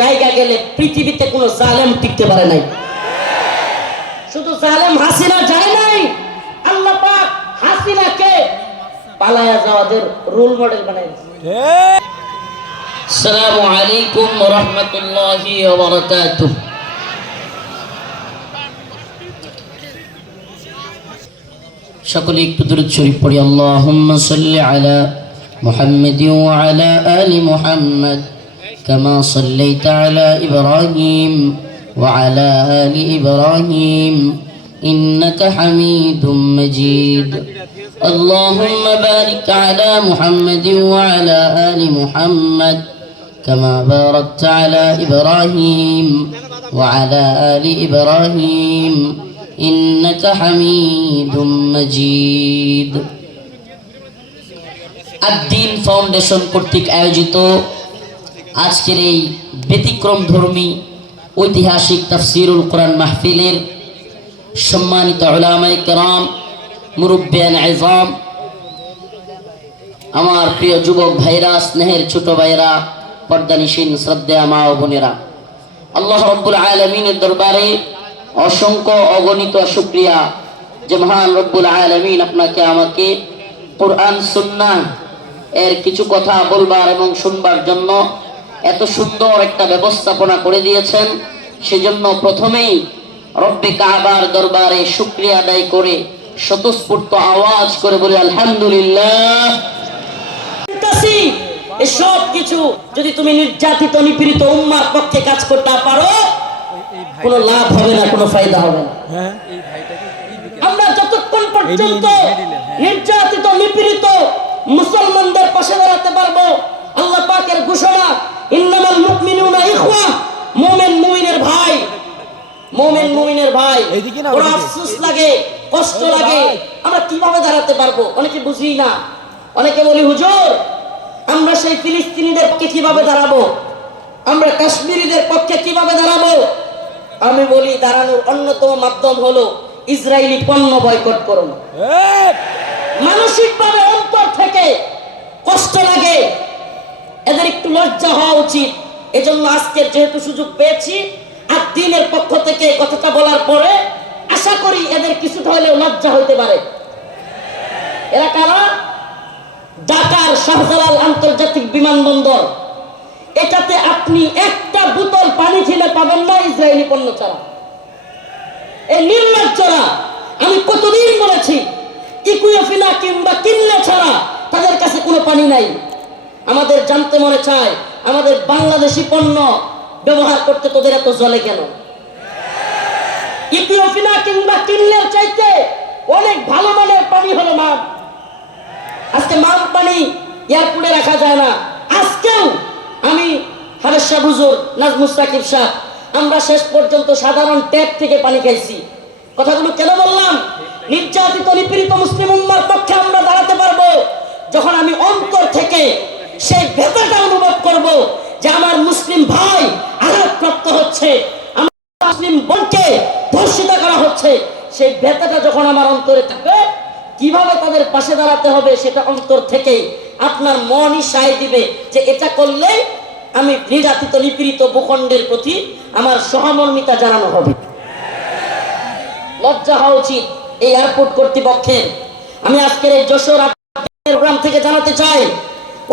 জায়গা গেলে পৃথিবীতে কোনো জালেম টিকতে পারে নাই। শুধু জালেম হাসিনা যায় নাই, আল্লাহ পাক হাসিনাকে পালায়া যাওয়াদের রোল মডেল বানাইছে। আসসালামু আলাইকুম ওয়া রাহমাতুল্লাহি ওয়া বারাকাতুহু। সকলে একটু দরুদ শরীফ পড়ি। আল্লাহুম্মা সাল্লি আলা মুহাম্মাদিন ওয়া আলা আলি মুহাম্মাদ كما صليت على إبراهيم وعلى آل إبراهيم إنك حميد مجيد اللهم بارك على محمد وعلى آل محمد كما باركت على إبراهيم وعلى آل إبراهيم إنك حميد مجيد الدين ফাউন্ডেশন কর্তৃক আয়োজিত আজকের এই ব্যতিক্রম ধর্মী ঐতিহাসিক তাফসিরুল কোরআন মাহফিলের সম্মানিত উলামায়ে কেরাম, মুরব্বিয়ান আযম, আমার প্রিয় যুবক ভাইরা, স্নেহের ছোট ভাইরা, পর্দানিশীন শ্রদ্ধেয় মা ও বোনেরা, আল্লাহ রাব্বুল আলামিনের দরবারে অসংখ্য অগণিত শুকরিয়া যে মহান রব্বুল আলামিন আপনাকে আমাকে কোরআন সুন্নাহ এর কিছু কথা বলবার এবং শুনবার জন্য এত সুন্দর একটা ব্যবস্থাপনা করে দিয়েছেন। সেজন্য প্রথমেই রব্বে কাবার দরবারে শুকরিয়া আদায় করে স্বতঃস্ফূর্ত আওয়াজ করে বলি আলহামদুলিল্লাহ। এসব কিছু যদি তুমি নির্যাতিত নিপীড়িত উম্মার পক্ষে কাজ করতে পারো, কোনো লাভ হবে না, কোনো ফায়দা হবে না। আমরা যতক্ষণ পর্যন্ত নির্যাতিত নিপীড়িত মুসলমানদের পাশে দাঁড়াতে পারবো, আল্লাহ পাকের ঘোষণা ইন্নামাল মুমিনুনা ইখওয়া, মুমিন মুমিনের ভাই, মুমিন মুমিনের ভাই। বড় আফসোস লাগে, কষ্ট লাগে, আমরা কিভাবে দাঁড়াতে পারবো অনেকে বুঝি না। অনেকে বলি হুজুর আমরা সেই ফিলিস্তিনিদের পক্ষে কিভাবে দাঁড়াবো, আমরা কাশ্মীরিদের পক্ষে কিভাবে দাঁড়াবো। আমি বলি দাঁড়ানোর অন্যতম মাধ্যম হলো ইসরায়েলি পণ্য বয়কট করুন। মানসিকভাবে অন্তর থেকে কষ্ট লাগে, এদের একটু লজ্জা হওয়া উচিত। এজন্য আজকের যেহেতু সুযোগ পেয়েছি, আর দ্বীনের পক্ষ থেকে কথাটা বলার পরে আশা করি এদের কিছুটা হলেও লজ্জা হইতে পারে। এরা কারা? ঢাকার শাহজালাল আন্তর্জাতিক বিমানবন্দর, এটাতে আপনি একটা বোতল পানি খেলে পাবেন না ইসরায়েলি পণ্য ছাড়া। এই নির্লজ্জরা, আমি কতদিন বলেছি ইকুইফিনা কিংবা কিনলে ছাড়া তাদের কাছে কোনো পানি নাই। আমাদের জানতে মনে চায় আমাদের বাংলাদেশি পণ্য ব্যবহার করতে তোদের এত জ্বলে কেন? ইকুইফিনা কিংবা কিনলের চাইতে অনেক ভালো মানের পানি হলো মাপ। আজকে মাপ পানি এয়ারপোর্টে রাখা যায় না। আজকেও আমি হারেস শাহ হুজুর, নাজমুস সাকিব শাহ, আমরা শেষ পর্যন্ত সাধারণ ট্যাপ থেকে পানি খাইছি। কথাগুলো কেন বললাম? নির্যাতিত নিপীড়িত মুসলিম উম্মার পক্ষে আমরা দাঁড়াতে পারবো যখন আমি অন্তর থেকে সেই ব্যথাটা অনুভব করব যে আমার মুসলিম ভাই আঘাতপ্রাপ্ত হচ্ছে, আমার মুসলিম বোনকে ধর্ষিত করা হচ্ছে। সেই ব্যথাটা যখন আমার অন্তরে থাকবে, কিভাবে তাদের পাশে দাঁড়াতে হবে সেটা অন্তর থেকেই আপনার মনই সায় দিবে যে এটা করলে আমি নির্যাতিত নিপীড়িত ভূখণ্ডের প্রতি আমার সহমর্মিতা জানানো হবে। লজ্জা হওয়া উচিত এই এয়ারপোর্ট কর্তৃপক্ষের। আমি আজকের এই যশোর প্রোগ্রাম থেকে জানাতে চাই,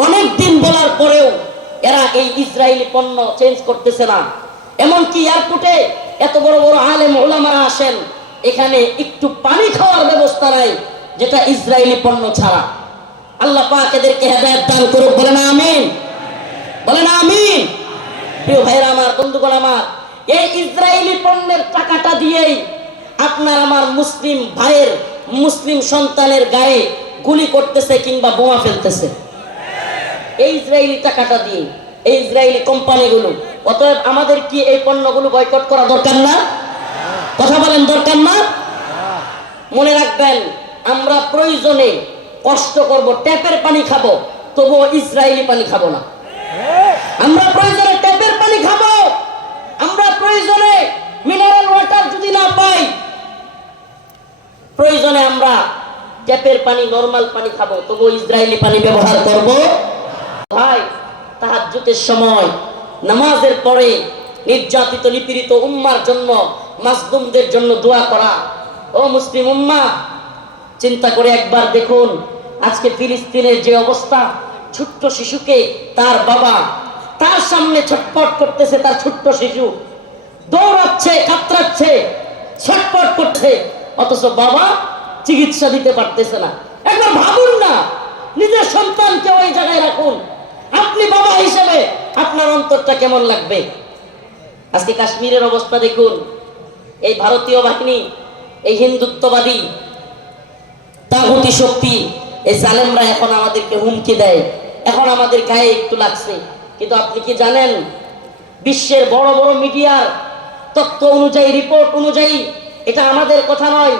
অনেক দিন বলার পরেও এরা এই ইসরায়েলি পণ্য চেঞ্জ করতেছে না। এমনকি এয়ারপোর্টে এত বড় বড় আলেম ওলামারা আসেন, এখানে একটু পানি খাওয়ার ব্যবস্থা নাই যেটা ইসরায়েলি পণ্য ছাড়া। আল্লাহ পাক এদেরকে হেদায়েত দান করুক, বলেন আমিন, বলেন আমিন। প্রিয় ভাইরা আমার, বন্ধুগণ আমার, এই ইসরায়েলি পণ্যের টাকাটা দিয়েই আপনার আমার মুসলিম ভাইয়ের, মুসলিম সন্তানের গায়ে গুলি করতেছে কিংবা বোমা ফেলতেছে এই ইসরায়েলি টাকাটা দিয়ে, এই ইসরায়েলি কোম্পানিগুলো। অতএব আমাদের কি এই পণ্যগুলো বয়কট করা দরকার না? কথা বলেন, দরকার না? মনে রাখবেন, আমরা প্রয়োজনে কষ্ট করব, ট্যাপের পানি খাবো, তবুও ইসরায়েলি পানি খাবো না। আমরা প্রয়োজনে ট্যাপের পানি খাবো, আমরা প্রয়োজনে মিনারেল ওয়াটার যদি না পাই, প্রয়োজনে আমরা ট্যাপের পানি, নরমাল পানি খাবো, তবুও ইসরায়েলি পানি ব্যবহার করব। ভাই, তাহাজ্জুদের সময় নামাজের পরে নির্যাতিত নিপীড়িত উম্মার জন্য, মাজলুমদের জন্য দোয়া করা। ও মুসলিম উম্মাহ, চিন্তা করে একবার দেখুন আজকে ফিলিস্তিনের যে অবস্থা, ছোট্ট শিশুকে তার বাবা তার সামনে ছটফট করতেছে, তার ছোট্ট শিশু দৌড়াচ্ছে, কাতরাচ্ছে, ছটফট করছে, অথচ বাবা চিকিৎসা দিতে পারতেছে না। একবার ভাবুন না, নিজের সন্তানকে ওই জায়গায় রাখুন, আপনি বাবা হিসেবে আপনার অন্তরটা কেমন লাগবে? আজকে কাশ্মীরের অবস্থা দেখুন, এই ভারতীয় বাহিনী, এই হিন্দুত্ববাদী তাগুতি শক্তি, এই জালেমরা এখন আমাদেরকে হুমকি দেয়, এখন আমাদের গায়ে একটু লাগছে। কিন্তু আপনি কি জানেন, বিশ্বের বড় বড় মিডিয়ার তথ্য অনুযায়ী, রিপোর্ট অনুযায়ী, এটা আমাদের কথা নয়,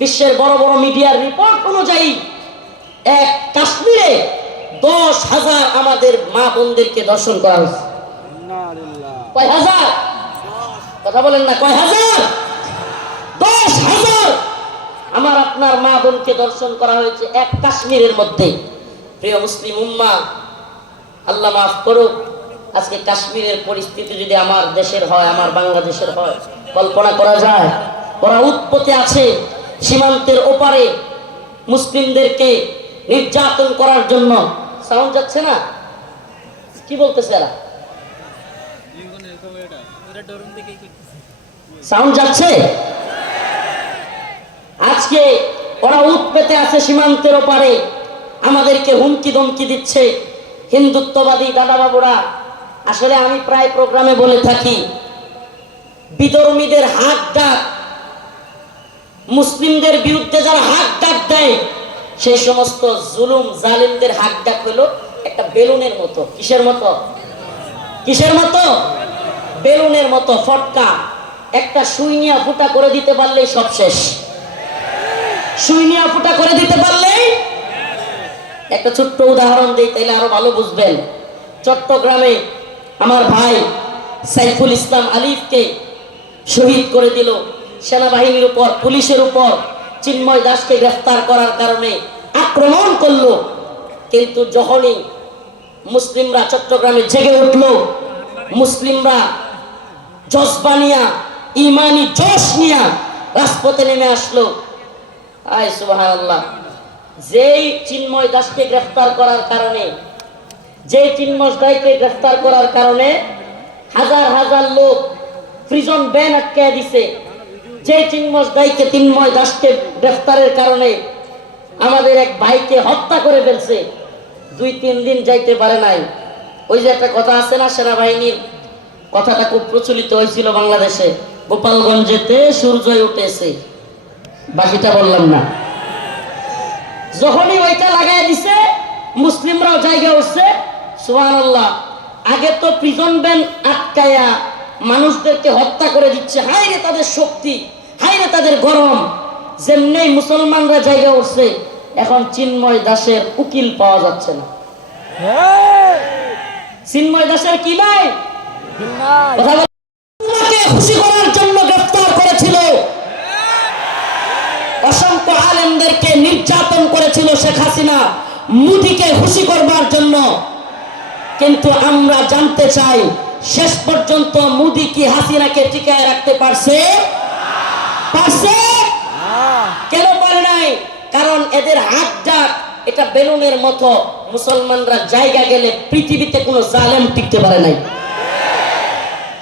বিশ্বের বড় বড় মিডিয়ার রিপোর্ট অনুযায়ী এক কাশ্মীরে 10,000 আমাদের মা বোনদেরকে দর্শন করা হয়েছে। কয় হাজার? কথা বলেন না, কয় হাজার? 10,000 আমার আপনার মা বোনকে দর্শন করা হয়েছে এক কাশ্মীরের মধ্যে। প্রিয় মুসলিম উম্মাহ, আল্লাহ মাফ করুক, আজকে কাশ্মীরের পরিস্থিতি যদি আমার দেশের হয়, আমার বাংলাদেশের হয়, কল্পনা করা যায়? ওরা উৎপত্তি আছে সীমান্তের ওপারে মুসলিমদেরকে নির্যাতন করার জন্য। সাউন্ড যাচ্ছে না? কি বলতেছে এরা? সাউন্ড যাচ্ছে? আজকে ওরা উৎপেতে আছে সীমান্তের ওপারে, আমাদেরকে হুমকি ধমকি দিচ্ছে হিন্দুত্ববাদী দাদা বাবুরা। আসলে আমি প্রায় প্রোগ্রামে বলে থাকি, বিধর্মীদের হাক ডাক, মুসলিমদের বিরুদ্ধে যারা হাক ডাক দেয়, সেই সমস্ত জুলুম জালিমদের হাক ডাক হলো একটা বেলুনের মতো। কিসের মতো? কিসের মতো? বেলুনের মতো ফটকা। একটা সুই নিয়ে ফুটা করে দিতে পারলেই সব শেষ। সুই নিয়ে ফুটা করে দিতে পারলেই। একটা ছোট্ট উদাহরণ দিই, তাইলে আরো ভালো বুঝবেন। চট্টগ্রামে আমার ভাই সাইফুল ইসলাম আলিফকে শহীদ করে দিল সেনাবাহিনীর উপর, পুলিশের উপর। চিন্ময় দাসকে গ্রেফতার করার কারণে আক্রমণ করলো, কিন্তু যখনই মুসলিমরা চট্টগ্রামে জেগে উঠলো, মুসলিমরা জজবানিয়া ইমানি জোশ নিয়া রাজপথে নেমে আসলো। আয় সুবহানাল্লাহ। যেই চিন্ময় দাসকে গ্রেফতার করার কারণে, যে চিন্ময় দাসকে গ্রেফতার করার কারণে হাজার হাজার লোক প্রিজন ব্যান আটকে দিছে, যে চিন্ময় দাসকে গ্রেফতারের কারণে আমাদের এক ভাইকে হত্যা করে ফেলছে, 2-3 দিন যাইতে পারে নাই। ওই যে একটা কথা আছে না, সেনাবাহিনীর কথাটা খুব প্রচলিত হয়েছিল বাংলাদেশে, গোপালগঞ্জেতে সূর্যই উঠেছে, বাকিটা বললাম না। যখনই ওইটা লাগাই দিছে, মুসলিমরাও জায়গা উঠছে। সুবহানাল্লাহ। আগে তো প্রিজন ব্যান আটকায়া মানুষদেরকে হত্যা করে দিচ্ছে, হায় রে তাদের শক্তি, হায় রে তাদের গরম। যেমনি মুসলমানরা জায়গা উঠছে, এখন চিন্ময় দাসের উকিল পাওয়া যাচ্ছে না। চিন্ময় দাসের কি নাই? খুশি করার জন্য গ্রেফতার করেছিল, অসংখ্য আলেমদেরকে নির্যাতন করেছিল শেখ হাসিনা মোদিকে খুশি করবার জন্য। কিন্তু আমরা জানতে চাই, শেষ পর্যন্ত মোদি কি হাসিনাকে টিকায় রাখতে পারছে? পারছে? কেন পারে নাই? কারণ এদের হাত ডাক এটা বেলুনের মতো। মুসলমানরা জায়গা গেলে পৃথিবীতে কোনো জালেম টিকতে পারে নাই।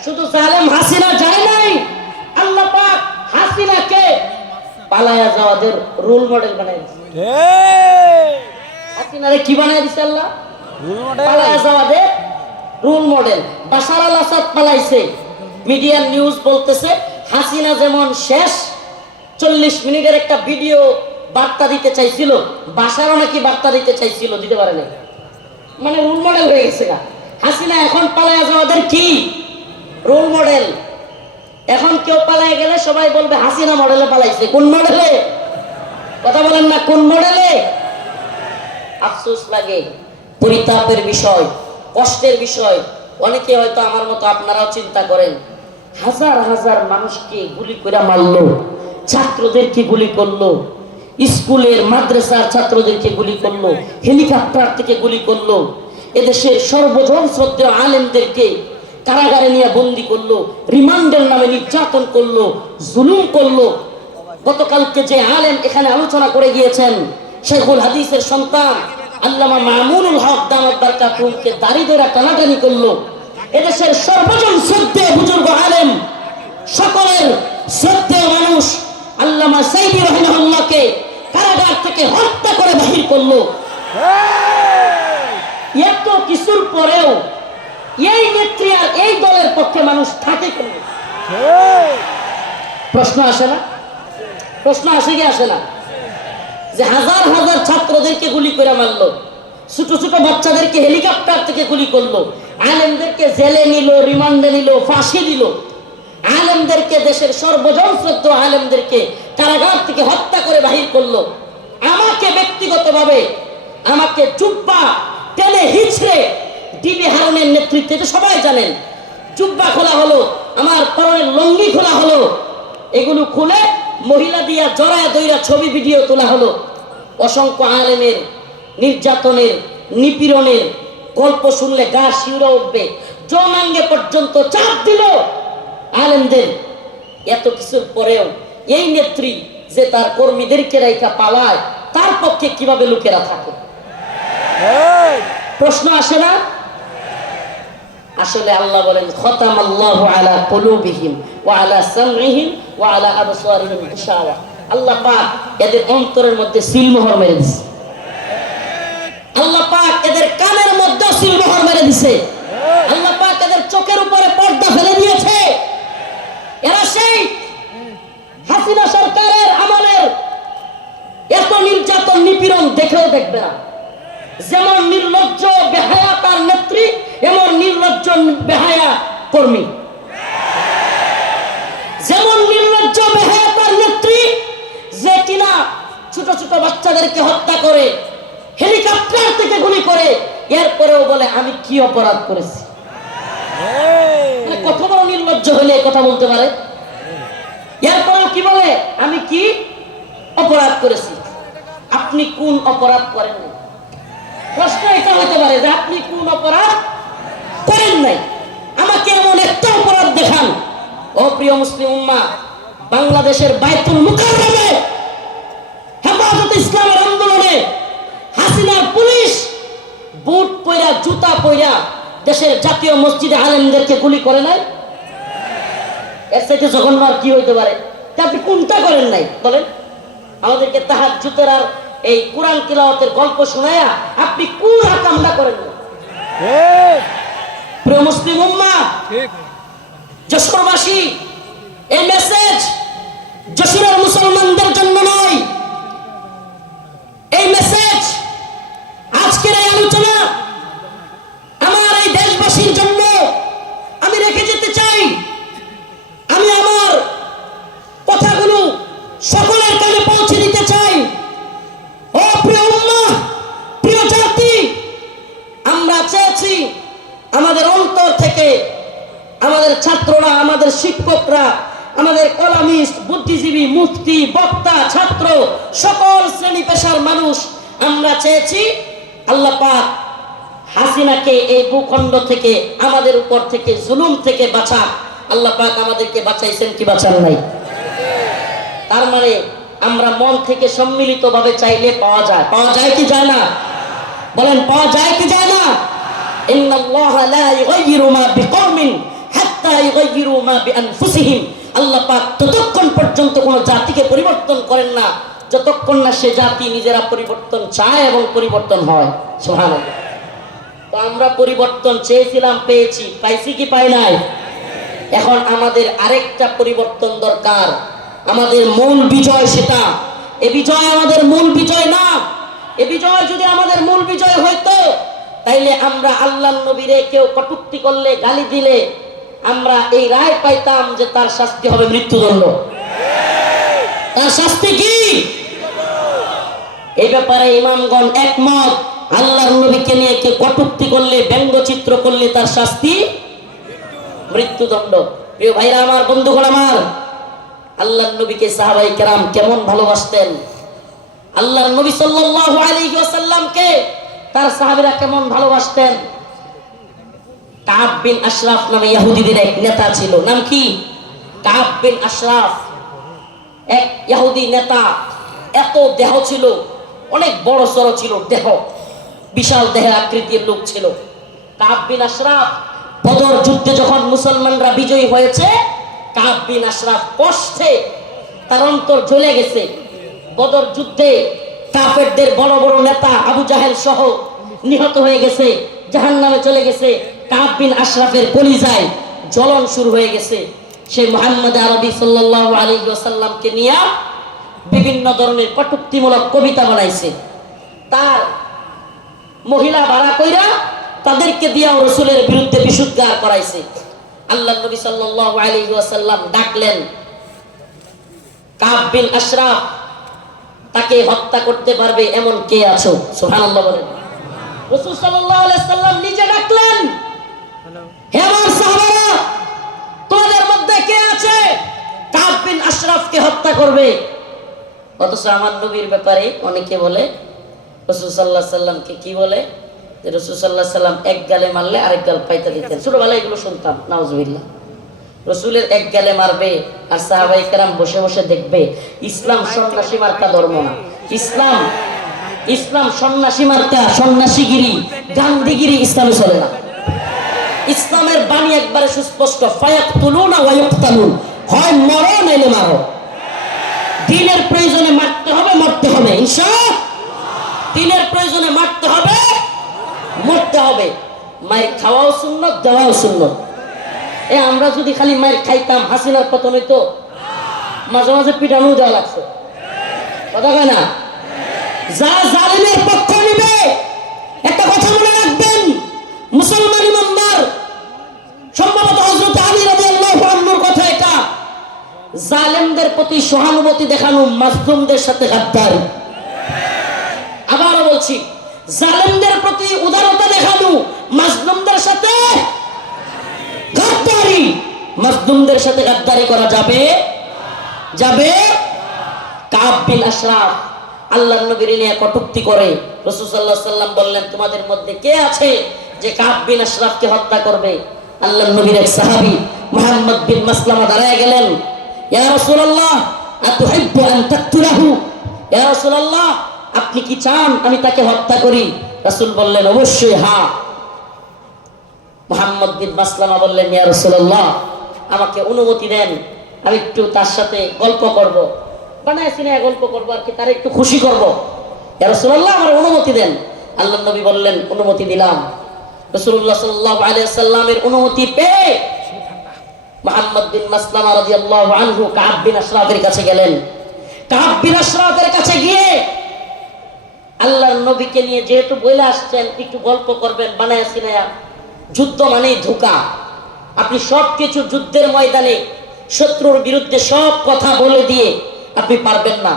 শুধু জালেম হাসিনা যায় নাই, আল্লাহ পাক হাসিনাকে পালায়া যাওয়াদের রোল মডেল বানাই দিয়েছে। হাসিনারে কি বানাই দিছে আল্লাহ? পালায়া যাওয়াদের রোল মডেল। বাশার আল আসাদ পালাইছে, মিডিয়ার নিউজ বলতেছে হাসিনা যেমন শেষ 40 মিনিটের একটা ভিডিও বার্তা দিতে চাইছিল, বাশারও নাকি বার্তা দিতে চাইছিল, দিতে পারে নাই। মানে রোল মডেল হয়ে গেছে গা হাসিনা। এখন পালায়া যাওয়াদের কি রোল মডেল। এখন কেউ পালায় গেলে সবাই বলবে হাসিনা মডেলে পালাইছে। কোন মডেলে? কথা বলেন না, কোন মডেলে? আফসোস লাগে, পরিতাপের বিষয়, কষ্টের বিষয়। অনেকে হয়তো আমার মতো আপনারাও চিন্তা করেন, হাজার হাজার মানুষকে গুলি করে মারলো, ছাত্রদেরকে গুলি করলো, স্কুলের মাদ্রাসার ছাত্রদেরকে গুলি করলো, হেলিকপ্টার থেকে গুলি করলো। এদেশের সর্বজন শ্রদ্ধেয় আলেমদেরকে কারাগারে নিয়ে বন্দী করলো, রিমান্ডের নামে নির্যাতন করলো, জুলুম করলো। গতকালকে যে আলেম এখানে আলোচনা করে গিয়েছেন, শেখুল হাদিসের সন্তান আল্লামা মামুনুল হক দামাত বারকাতুহুকে দাড়ি ধরে টানাটানি করলো। এদেশের সর্বজন শ্রদ্ধেয় বুজুর্গ আলেম, সকলের শ্রদ্ধেয় মানুষ আল্লামা সাইদি রাহিমাহুল্লাহকে কারাগার থেকে হত্যা করে বাহির করলো। এত কিছুর পরেও এই নেত্রী আর এই দলের পক্ষে মানুষ থাকে কেন? প্রশ্ন আসে না? প্রশ্ন আসে কি আসে না? যে হাজার হাজার ছাত্রদেরকে গুলি করে মারলো, ছোট ছোট বাচ্চাদেরকে হেলিকপ্টার থেকে গুলি করলো, আলেমদেরকে জেলে নিল, রিমান্ডে নিল, ফাঁসি দিল, আলেমদেরকে, দেশের সর্বজন শ্রদ্ধেয় আলেমদেরকে কারাগার থেকে হত্যা করে বাহির করলো। আমাকে ব্যক্তিগতভাবে আমাকে জুব্বা টেনে হিচড়ে ডিবি হারুনের নেতৃত্বে, এটা সবাই জানেন, জুব্বা খোলা হলো, আমার পরনের লঙ্গি খোলা হলো, এগুলো খুলে মহিলা দিয়া জড়ায় দইরা ছবি ভিডিও তোলা হলো। অসংখ্য আলেমের নির্যাতনের, নিপীড়নের গল্প শুনলে গা শিউরে উঠবে। জনাঙ্গে পর্যন্ত চাপ দিল আলেমদের। এত কিছুর পরেও এই নেত্রী যে তার কর্মীদেরকে রাইখা পালায়, তার পক্ষে কিভাবে লোকেরা থাকে? প্রশ্ন আসে না? আসলে আল্লাহ বলেন, খতামাল্লাহু আলা কুলুবিহিম ওয়া আলা সামইহিম ওয়া আলা আবসারিহিম গিশাওয়া। আল্লাহ পাক এদের অন্তরের মধ্যে সিলমোহর মেরে দিয়েছে। আল্লাহ পাক এদের কানের মধ্যে সিলমোহর মেরে দিয়েছে। আল্লাহ পাক এদের চোখের উপরে পর্দা ফেলে দিয়েছে। এরা সেই হাসিনা সরকারের আমলের এত নির্যাতন নিপীড়ন দেখেও দেখবে না। যেমন নির্লজ্জ বেহায়া তার নেত্রী, এমন নির্লজ্জ বেহায়া কর্মী। যেমন নির্লজ্জ বেহায়া তার নেত্রী, যে কিনা ছোট ছোট বাচ্চাদেরকে হত্যা করে, হেলিকপ্টার থেকে গুলি করে, এরপরেও বলে আমি কি অপরাধ করেছি। কত বড় নির্লজ্জ হলে কথা বলতে পারে? এরপরেও কি বলে আমি কি অপরাধ করেছি। আপনি কোন অপরাধ করেন? প্রশ্ন এটা হতে পারে যে আপনি কোন অপরাধ করেন নাই, আমাকে এমন একটা অপরাধ দেখান। ও প্রিয় মুসলিম উম্মাহ, বাংলাদেশের বাইতুল মুকাররমে হেফাজতে ইসলামের আন্দোলনে হাসিনার পুলিশ বুট পয়রা, জুতা পয়রা দেশের জাতীয় মসজিদে আলেমদেরকে গুলি করে নাই। এর সাথে জঘন্য আর কি হইতে পারে? আপনি কোনটা করেন নাই বলেন? আমাদেরকে তাহাজ্জুদের আর এই কোরআন তিলাওয়াতের গল্প শোনায়া আপনি কোন হাকামটা করেন না? প্রিয় মুসলিম উম্মাহ, যশোরবাসী, এই মেসেজ যশোরের মুসলমানদের জন্য নয়। এই মেসেজ, আজকের এই আলোচনা আমার এই দেশবাসীর জন্য আমি রেখে যেতে চাই। আমি আমার কথাগুলো সকলের কানে পৌঁছে দিতে চাই। ও প্রিয় উম্মাহ, প্রিয় জাতি, আমরা চেয়েছি আমাদের অন্তর থেকে, আমাদের ছাত্ররা, আমাদের শিক্ষকরা, আমাদের কলামিস্ট, বুদ্ধিজীবী, মুফতি, বক্তা, ছাত্র, সকল শ্রেণী পেশার মানুষ, আমরা চেয়েছি আল্লাহ পাক হাসিনাকে এই ভূখণ্ড থেকে, আমাদের উপর থেকে, জুলুম থেকে বাঁচাক। আল্লাহ পাক আমাদেরকে বাঁচাইছেন কি বাঁচান নাই? তার মানে আমরা মন থেকে সম্মিলিত ভাবে চাইলে পাওয়া যায়। পাওয়া যায় কি যায় না? বলেন, পাওয়া যায় কি যায় না? ইন্নাল্লাহা লা ইউগাইয়িরু মা বিকওমিন হাত্তা ইউগাইয়িরু মা বিআনফুসিহিম। আল্লাহ পাক ততক্ষণ পর্যন্ত কোন জাতিকে পরিবর্তন করেন না যতক্ষণ না সে জাতি নিজেরা পরিবর্তন চায় এবং পরিবর্তন হয়। সুবহানাল্লাহ। তো আমরা পরিবর্তন চেয়েছিলাম, পেয়েছি। পাইছি কি পাই নাই? এখন আমাদের আরেকটা পরিবর্তন দরকার। আমাদের মূল বিজয় সেটা। এ বিজয় আমাদের মূল বিজয় না। এ বিজয় যদি আমাদের মূল বিজয় হইতো, তাইলে আমরা আল্লাহর নবীরে কেউ কটূক্তি করলে, গালি দিলে, আমরা এই রায় পাইতাম যে তার শাস্তি হবে মৃত্যুদণ্ড। তার শাস্তি কি? এই ব্যাপারে ইমামগণ একমত। আল্লাহর নবীকে নিয়ে কেউ কটূক্তি করলে, ব্যঙ্গচিত্র করলে তার শাস্তি মৃত্যুদণ্ড। প্রিয় ভাইরা আমার, বন্ধুগণ আমার, আল্লাহর নবীকে সাহাবায়ে কেরাম কেমন ভালোবাসতেন। আল্লাহর নবী সাল্লাল্লাহু আলাইহি ওয়াসাল্লামকে তার সাহাবীরা কেমন ভালোবাসতেন। কাব বিন আশরাফ নামে ইহুদিদের এক নেতা ছিল। নাম কি? কাব বিন আশরাফ, এক ইহুদি নেতা। এত দেহ ছিল, অনেক বড় সড় ছিল দেহ, বিশাল দেহের আকৃতির লোক ছিল কাব বিন আশরাফ। বদর যুদ্ধে যখন মুসলমানরা বিজয়ী হয়েছে, কাব বিন আশরাফ কষ্টে তার অন্তর জ্বলে গেছে। বদর যুদ্ধে কাফেরদের বড় বড় নেতা আবু জাহেল সহ নিহত হয়ে গেছে, জাহান্নামে চলে গেছে। কাব বিন আশরাফের কলিজায় জ্বলন শুরু হয়ে গেছে। সে মুহাম্মদ আরবি সাল্লাল্লাহু আলাইহি ওয়াসাল্লামকে নিয়ে বিভিন্ন ধরনের কটূক্তিমূলক কবিতা বানাইছে। তার মহিলা ভাড়া কইরা তাদেরকে দিয়া রাসূলের বিরুদ্ধে বিশুদ্ধার করাইছে। আল্লাহ নবী সাল্লাল্লাহু আলাইহি ওয়াসাল্লাম ডাকলেন, কাব বিন আশরাফ তাকে হত্যা করতে পারবে এমন কে আছো? সুবহানাল্লাহ বলেন। রাসূল সাল্লাল্লাহু আলাইহি ওয়াসাল্লাম নিজে ডাকলেন, হে আমার সাহাবারা, তোমাদের মধ্যে কে আছে কাব বিন আশরাফকে হত্যা করবে? অথচ আমার নবীর ব্যাপারে অনেকে বলে, রাসূল সাল্লাল্লাহু আলাইহি সাল্লামকে কি বলে, যে রাসূল সাল্লাল্লাহু আলাইহি সাল্লাম এক গালে মারলে আরেক গাল পাইতা দিতেন। ছোটবেলায় এগুলো শুনতাম, নাউজুবিল্লাহ। রাসূলের এক গালে মারবে আর সাহাবায়ে কেরাম বসে বসে দেখবে। ইসলাম সন্ন্যাসী মার্কা ধর্ম না। ইসলাম সন্ন্যাসী মার্কা, সন্ন্যাসীগিরি, গান্ধীগিরি ইসলামে চলে না। ইসলামের বাণী একবারে সুস্পষ্ট, ফায়াকতুলুনা ওয়া ইউকতালুন, হয় মরো নাইলে মারো। দিনের প্রয়োজনে মারতে হবে, মরতে হবে, ইনশাআল্লাহ। দিনের প্রয়োজনে মারতে হবে, মরতে হবে। মায়ের খাওয়াও সুন্নত, দেওয়াও সুন্নত। আমরা যদি খালি মায়ের খাইতাম, হাসিনার পতন হইতো। মাঝে মাঝে পিটানো দেওয়া লাগছে, কথা কয় না? যা জালিমের পক্ষ নিবে, একটা কথা মনে রাখবেন, মুসলমান ইমানদার, সম্ভবত হযরত আলী রাদিয়াল্লাহু আনহুর কথা এটা, জালেমদের প্রতি সহানুভূতি দেখানো মাজলুমদের সাথে গাদ্দারি। আবারও বলছি, জালেমদের প্রতি উদারতা দেখানো মাজলুমদের সাথে গাদ্দারি। মাজলুমদের সাথে গাদ্দারি করা যাবে? কাব বিন আশরাফ আল্লাহর নবীর নিয়ে কটূক্তি করে। রাসূল সাল্লাল্লাহু আলাইহি সাল্লাম বললেন, তোমাদের মধ্যে কে আছে যে কাব বিন আশরাফকে হত্যা করবে? আল্লাহর নবীর এক সাহাবী মুহাম্মদ বিন মাসলামা দাঁড়ায় গেলেন, ইয়া রাসূলুল্লাহ আতুহিব্বু আন তাকতুলাহু? ইয়া রাসূলুল্লাহ, আপনি কি চান আমি তাকে হত্যা করি? রাসূল বললেন, অবশ্যই হ্যাঁ। মুহাম্মদ বিন মাসলামা বললেন, ইয়া রাসূলুল্লাহ, আমাকে অনুমতি দেন, আমি একটু তার সাথে গল্প করব, বানায় সিনায় গল্প করব, আর কি তার একটু খুশি করব। ইয়া রাসূলুল্লাহ, আমার অনুমতি দেন। আল্লাহর নবী বললেন, অনুমতি দিলাম। রাসূলুল্লাহ সাল্লাল্লাহু আলাইহি ওয়াসাল্লামের অনুমতি পেয়ে মুহাম্মদ বিন মাসলামা রাদিয়াল্লাহু আনহু কাব বিন আশরাফের কাছে গেলেন। কাব বিন আশরাফের কাছে গিয়ে আল্লাহর নবীকে নিয়ে যেহেতু বলে আসছেন, একটু গল্প করবেন বানায় সিনায়া। যুদ্ধ মানেই ধোঁকা। আপনি সবকিছু যুদ্ধের ময়দানে শত্রুর বিরুদ্ধে সব কথা বলে দিয়ে আপনি পারবেন না।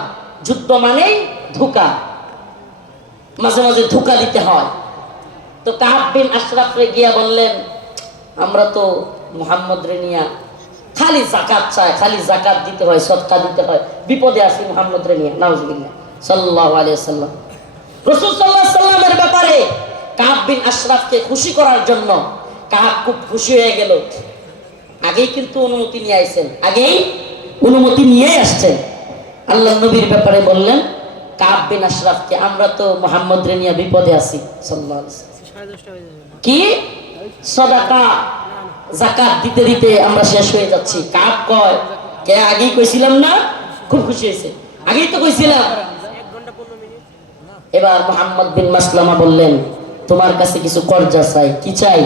যুদ্ধ মানেই ধোঁকা, মাঝে মাঝে ধোঁকা দিতে হয়। তো কাব বিন আশরাফরে গিয়া বললেন, আমরা তো মুহাম্মদ রে নিয়া খালি যাকাত চাই, খালি যাকাত দিতে হয়, সদকা দিতে হয়, বিপদে আছি মুহাম্মদ রে নিয়া। নাউজুবিল্লাহ। সাল্লাল্লাহু আলাইহি ওয়াসাল্লাম রাসূল সাল্লাল্লাহু আলাইহি ওয়াসাল্লামের ব্যাপারে কাব বিন আশরাফকে খুশি করার জন্য কাব খুব খুশি হয়ে গেল। আগেই কিন্তু অনুমতি নিয়ে আসছেন, আগেই অনুমতি নিয়ে আসছেন। আল্লাহর নবীর ব্যাপারে বললেন কাব বিন আশরাফকে, আমরা তো মুহাম্মদ রে নিয়ে বিপদে আছি। সাল্লাল্লাহু আলাইহি ওয়াসাল্লাম কি সাদাকা যাকাত দিতে দিতে আমরা শেষ হয়ে যাচ্ছি। কাব কয়, কে আগেই কইছিলাম না? খুব খুশি হয়েছে, আগেই তো কইছিলাম। এবার মুহাম্মদ বিন মাসলামা বললেন, তোমার কাছে কিছু কর্জা চাই। কি চাই?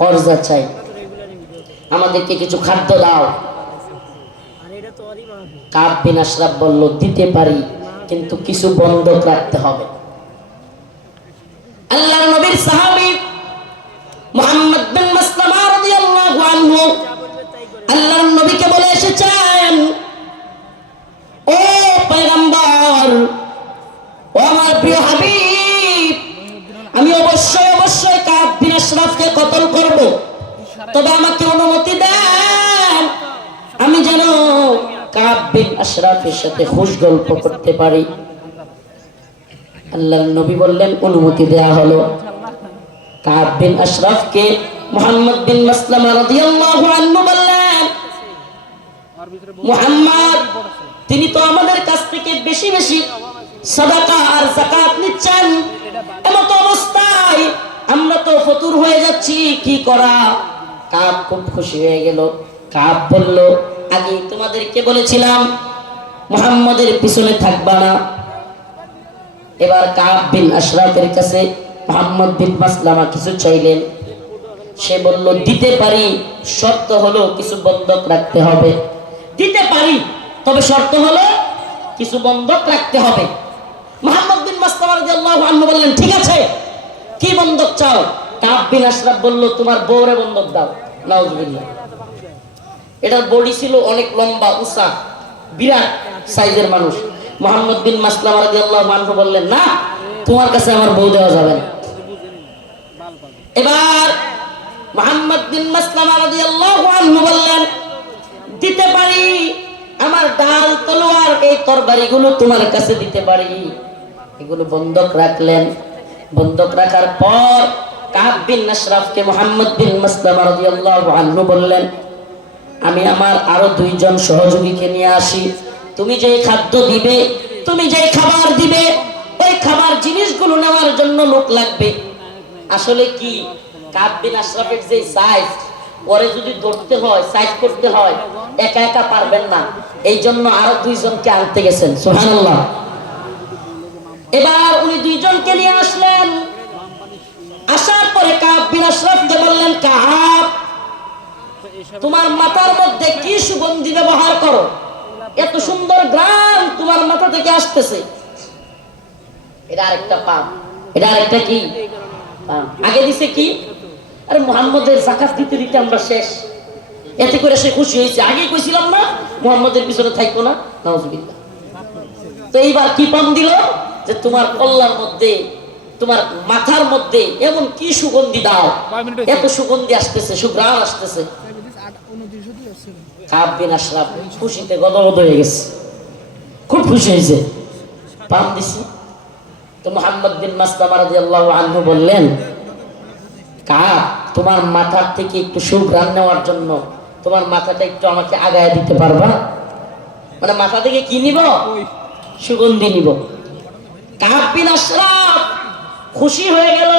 কর্জা চাই, আমাদেরকে কিছু খাদ্য দাও। কাব বিন আশরাফ বলল, দিতে পারি, কিন্তু কিছু বন্ধক রাখতে হবে। আল্লাহর নবীর সাহাবী মুহাম্মদ বিন মাসলামা রাদিয়াল্লাহু আনহু আল্লাহর নবীকে বলে এসেছেন, ও পয়গম্বর, ও আমার প্রিয় হাবিব, আমি অবশ্যই কাব বিন আশরাফকে কতল করব, তবে আমাকে অনুমতি দেন, আমি যেন কাব বিন আশরাফের সাথে খুশ গল্প করতে পারি। আল্লাহর নবী বললেন অনুমতি দেয়া হলো। কাব বিন আশরাফকে মুহাম্মদ বিন মাসলামা রাদিয়াল্লাহু আনহু বললেন, মুহাম্মদ তিনি তো আমাদের কাছ থেকে বেশি বেশি সাদাকা আর যাকাত নিচ্ছেন, এমত অবস্থায় আমরা তো ফতুর হয়ে যাচ্ছি, কি করা? কাব খুব খুশি হয়ে গেল। কাব বলল, আগে তোমাদেরকে বলেছিলাম মুহাম্মাদের পিছনে থাকবা না। এবার কাব বিন আশরাফের কাছে মুহাম্মদ বিন মাসলামা কিছু চাইলেন। সে বলল, দিতে পারি, শর্ত হলো কিছু বন্ধক রাখতে হবে। দিতে পারি, তবে শর্ত হলো কিছু বন্ধক রাখতে হবে। মুহাম্মদ বিন মাসলামা রাদিয়াল্লাহু আনহু বললেন, ঠিক আছে, কি বন্ধক চাও? কাব বিন আশরাফ বলল, তোমার বউরে বন্ধক দাও। নাউজুবিল্লাহ। এটার বডি ছিল অনেক লম্বা উঁচা, বিরাট সাইজের মানুষ। মুহাম্মদ বিন মাসলামা রাদিয়াল্লাহু আনহু বললেন, না, তোমার কাছে আমার বউ দেওয়া যাবে না। এবার মুহাম্মদ বিন মাসলামা রাদিয়াল্লাহু আনহু বললেন, দিতে পারি, আমার ডাল তলোয়ার এই তরবারিগুলো তোমার কাছে দিতে পারি। এগুলো বন্ধক রাখলেন। বন্ধক রাখার পর কাব বিন আশরাফকে মুহাম্মদ বিন মাসলামা রাদিয়াল্লাহু আনহু বললেন, আমি আমার আরো দুইজন সহযোগীকে নিয়ে আসি। তুমি যে খাদ্য দিবে, তুমি যে খাবার দিবে, ওই খাবার জিনিসগুলো নেওয়ার জন্য লোক লাগবে। আসলে কি, কাব বিন আশরাফের যে সাইজ, পরে যদি ধরতে হয়, সাইজ করতে হয়, একা একা পারবেন না, এই জন্য আরো দুইজনকে আনতে গেছেন। সুবহানাল্লাহ। এবার উনি দুইজনকে নিয়ে আসলেন। আসার পরে কাব বিন আশরাফকে বললেন, কাব, তোমার মাথার মধ্যে কি সুগন্ধি ব্যবহার করো? এত সুন্দর গ্রাম তোমার মাথা থেকে আসতেছে। এটা আরেকটা পাপ, এটা আরেকটা কি পাপ। আগে দিছে কি, আরে মুহাম্মদের যাকাত দিতে দিতে আমরা শেষ। এতে করে সে খুশি হয়েছে। আগে কইছিলাম না মুহাম্মদের পিছনে থাকবো না, নাউজুবিল্লাহ। তো এইবার কি পাম দিল, যে তোমার কল্লার মধ্যে, তোমার মাথার মধ্যে এমন কি সুগন্ধি দাও, এত সুগন্ধি আসতেছে, সুঘ্রাণ আসতেছে। কাব বিন আশরাফ খুশিতে গদগদ হয়ে গেছে, খুব খুশি হয়েছে, পাম দিছে। তো মুহাম্মদ বিন মাসলামা রাদিয়াল্লাহু আনহু বললেন, কাব, তোমার মাথার থেকে একটু সুঘ্রাণ নেওয়ার জন্য তোমার মাথাটা একটু আমাকে আগায় দিতে পারবা? মানে মাথা থেকে কি নিব? সুগন্ধি নিব। কাব বিন আশরাফ খুশি হয়ে গেল।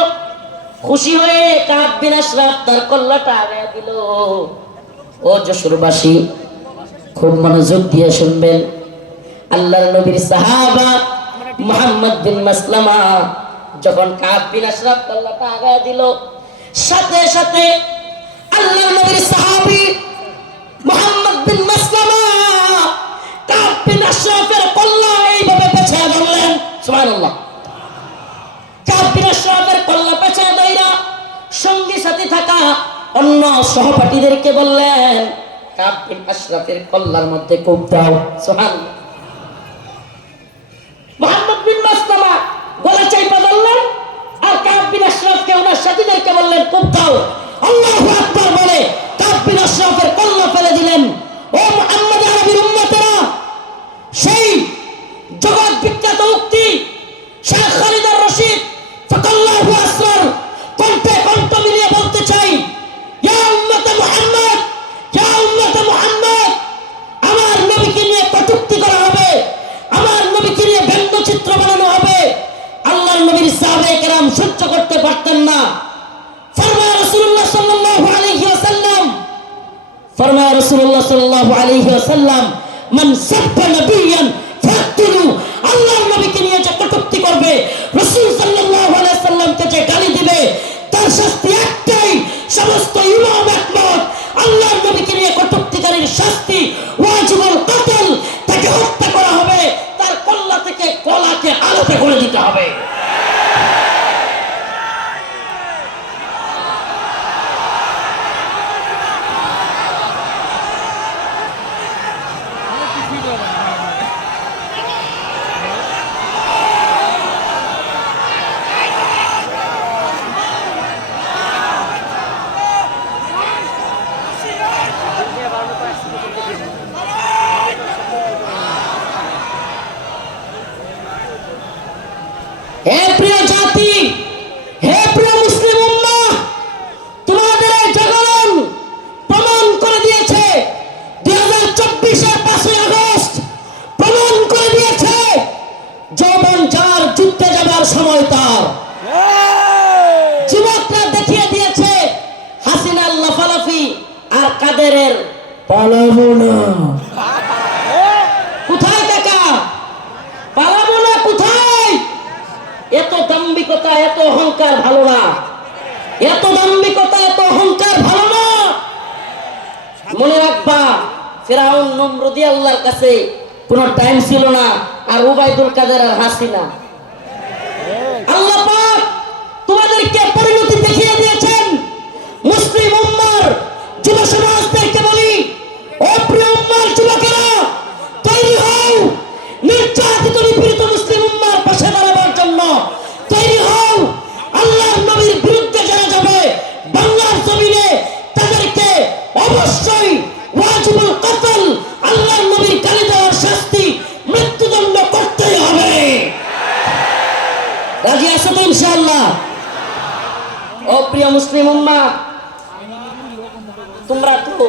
খুশি হয়ে কাব বিন আশরাফ তার কল্লাটা আগায় দিল। ও যশোরবাসী, খুব মনোযোগ দিয়ে শুনবেন। আল্লাহর নবীর সাহাবা মুহাম্মদ বিন মাসলামা যখন কাব বিন আশরাফ কল্লাটা আগায় দিল, সাথে সাথে আল্লাহর নবীর সাহাবী মুহাম্মদ বিন মাসলামা কাব বিন আশরাফের কল্লা এইভাবে পেছায় ধরলেন। সুবহানাল্লাহ। কাব বিন আশরাফের কল্লা পেছায় ধইরা সঙ্গী সাথী থাকা অন্য সহপাঠীদেরকে বললেন, কাব বিন আশরাফের কল্লার মধ্যে কোপ দাও। সুবহানাল্লাহ। মুহাম্মদ বিন মাসলামা গলা চাইপা ধরলেন, আর কাব বিন আশরাফকে ওনার সাথীদেরকে বললেন, কোপ দাও। আল্লাহু আকবার বলে কাব বিন আশরাফের কল্লা ফেলে দিলেন। ও মুহাম্মদ আরবির উম্মতেরা, সেই জগৎ বিখ্যাত উক্তি শেখ খালিদ আর রশিদ ফাকাল্লাহু আসরার কণ্ঠে কণ্ঠ মিলিয়ে বলতে চাই, ইয়া উম্মতে মুহাম্মদ, ইয়া উম্মতে মুহাম্মদ, আমার নবীকে নিয়ে কটূক্তি করা হবে, আমার নবীকে নিয়ে ব্যঙ্গচিত্র বানানো হবে। আল্লাহর নবীর সাহাবায়ে কেরাম সহ্য করতে পারতেন না। ফরমায়া রাসূলুল্লাহ সাল্লাল্লাহু আলাইহি ওয়াসাল্লাম, ফরমায়া রাসূলুল্লাহ সাল্লাল্লাহু আলাইহি ওয়াসাল্লাম, মান সাব্বা নবিয়ান ফাকতুলু, আল্লাহর নবীকে নিয়ে যে কটূক্তি করবে, রাসূল সাল্লাল্লাহু আলাইহি ওয়াসাল্লামকে যে গালি দিবে, তার শাস্তি একটাই। সমস্ত ইমাম একমত, আল্লাহর নবীকে নিয়ে কটূক্তিকারীর শাস্তি ওয়াজিবুল কতল, তাকে হত্যা করা হবে, তার কল্লা থেকে কলাকে আলাদা করে দিতে হবে। কাদেরের পালাবো না। কোথায় কাকা? পালাবো না কোথায়? এত দাম্ভিকতা, এত অহংকার ভালো না। এত দাম্ভিকতা, এত অহংকার ভালো না। মনে রাখবা, ফিরাউন নমরুদি আল্লাহর কাছে কোনো টাইম ছিল না, আর উবাইদুল কাদের আর হাসিনা। আল্লাহ পাক তোমাদেরকে পরিণতি দেখিয়ে দিয়েছেন। মুসলিম উম্মার যুব সমাজদেরকে বলি, ও প্রিয় উম্মার যুবকেরা, তৈরি হও নির্যাতিত নিপীড়িত মুসলিম উম্মার পাশে দাঁড়াবার জন্য। তৈরি হও আল্লাহর নবীর বিরুদ্ধে যারা যাবে বাংলার জমিনে, তাদেরকে অবশ্যই ওয়াজিবুল কতল, আল্লাহর নবীর গালি দেওয়ার শাস্তি, মৃত্যুদণ্ড করতেই হবে। রাজি আছো তো ইনশাআল্লাহ? ও প্রিয় মুসলিম উম্মাহ, তোমরা তো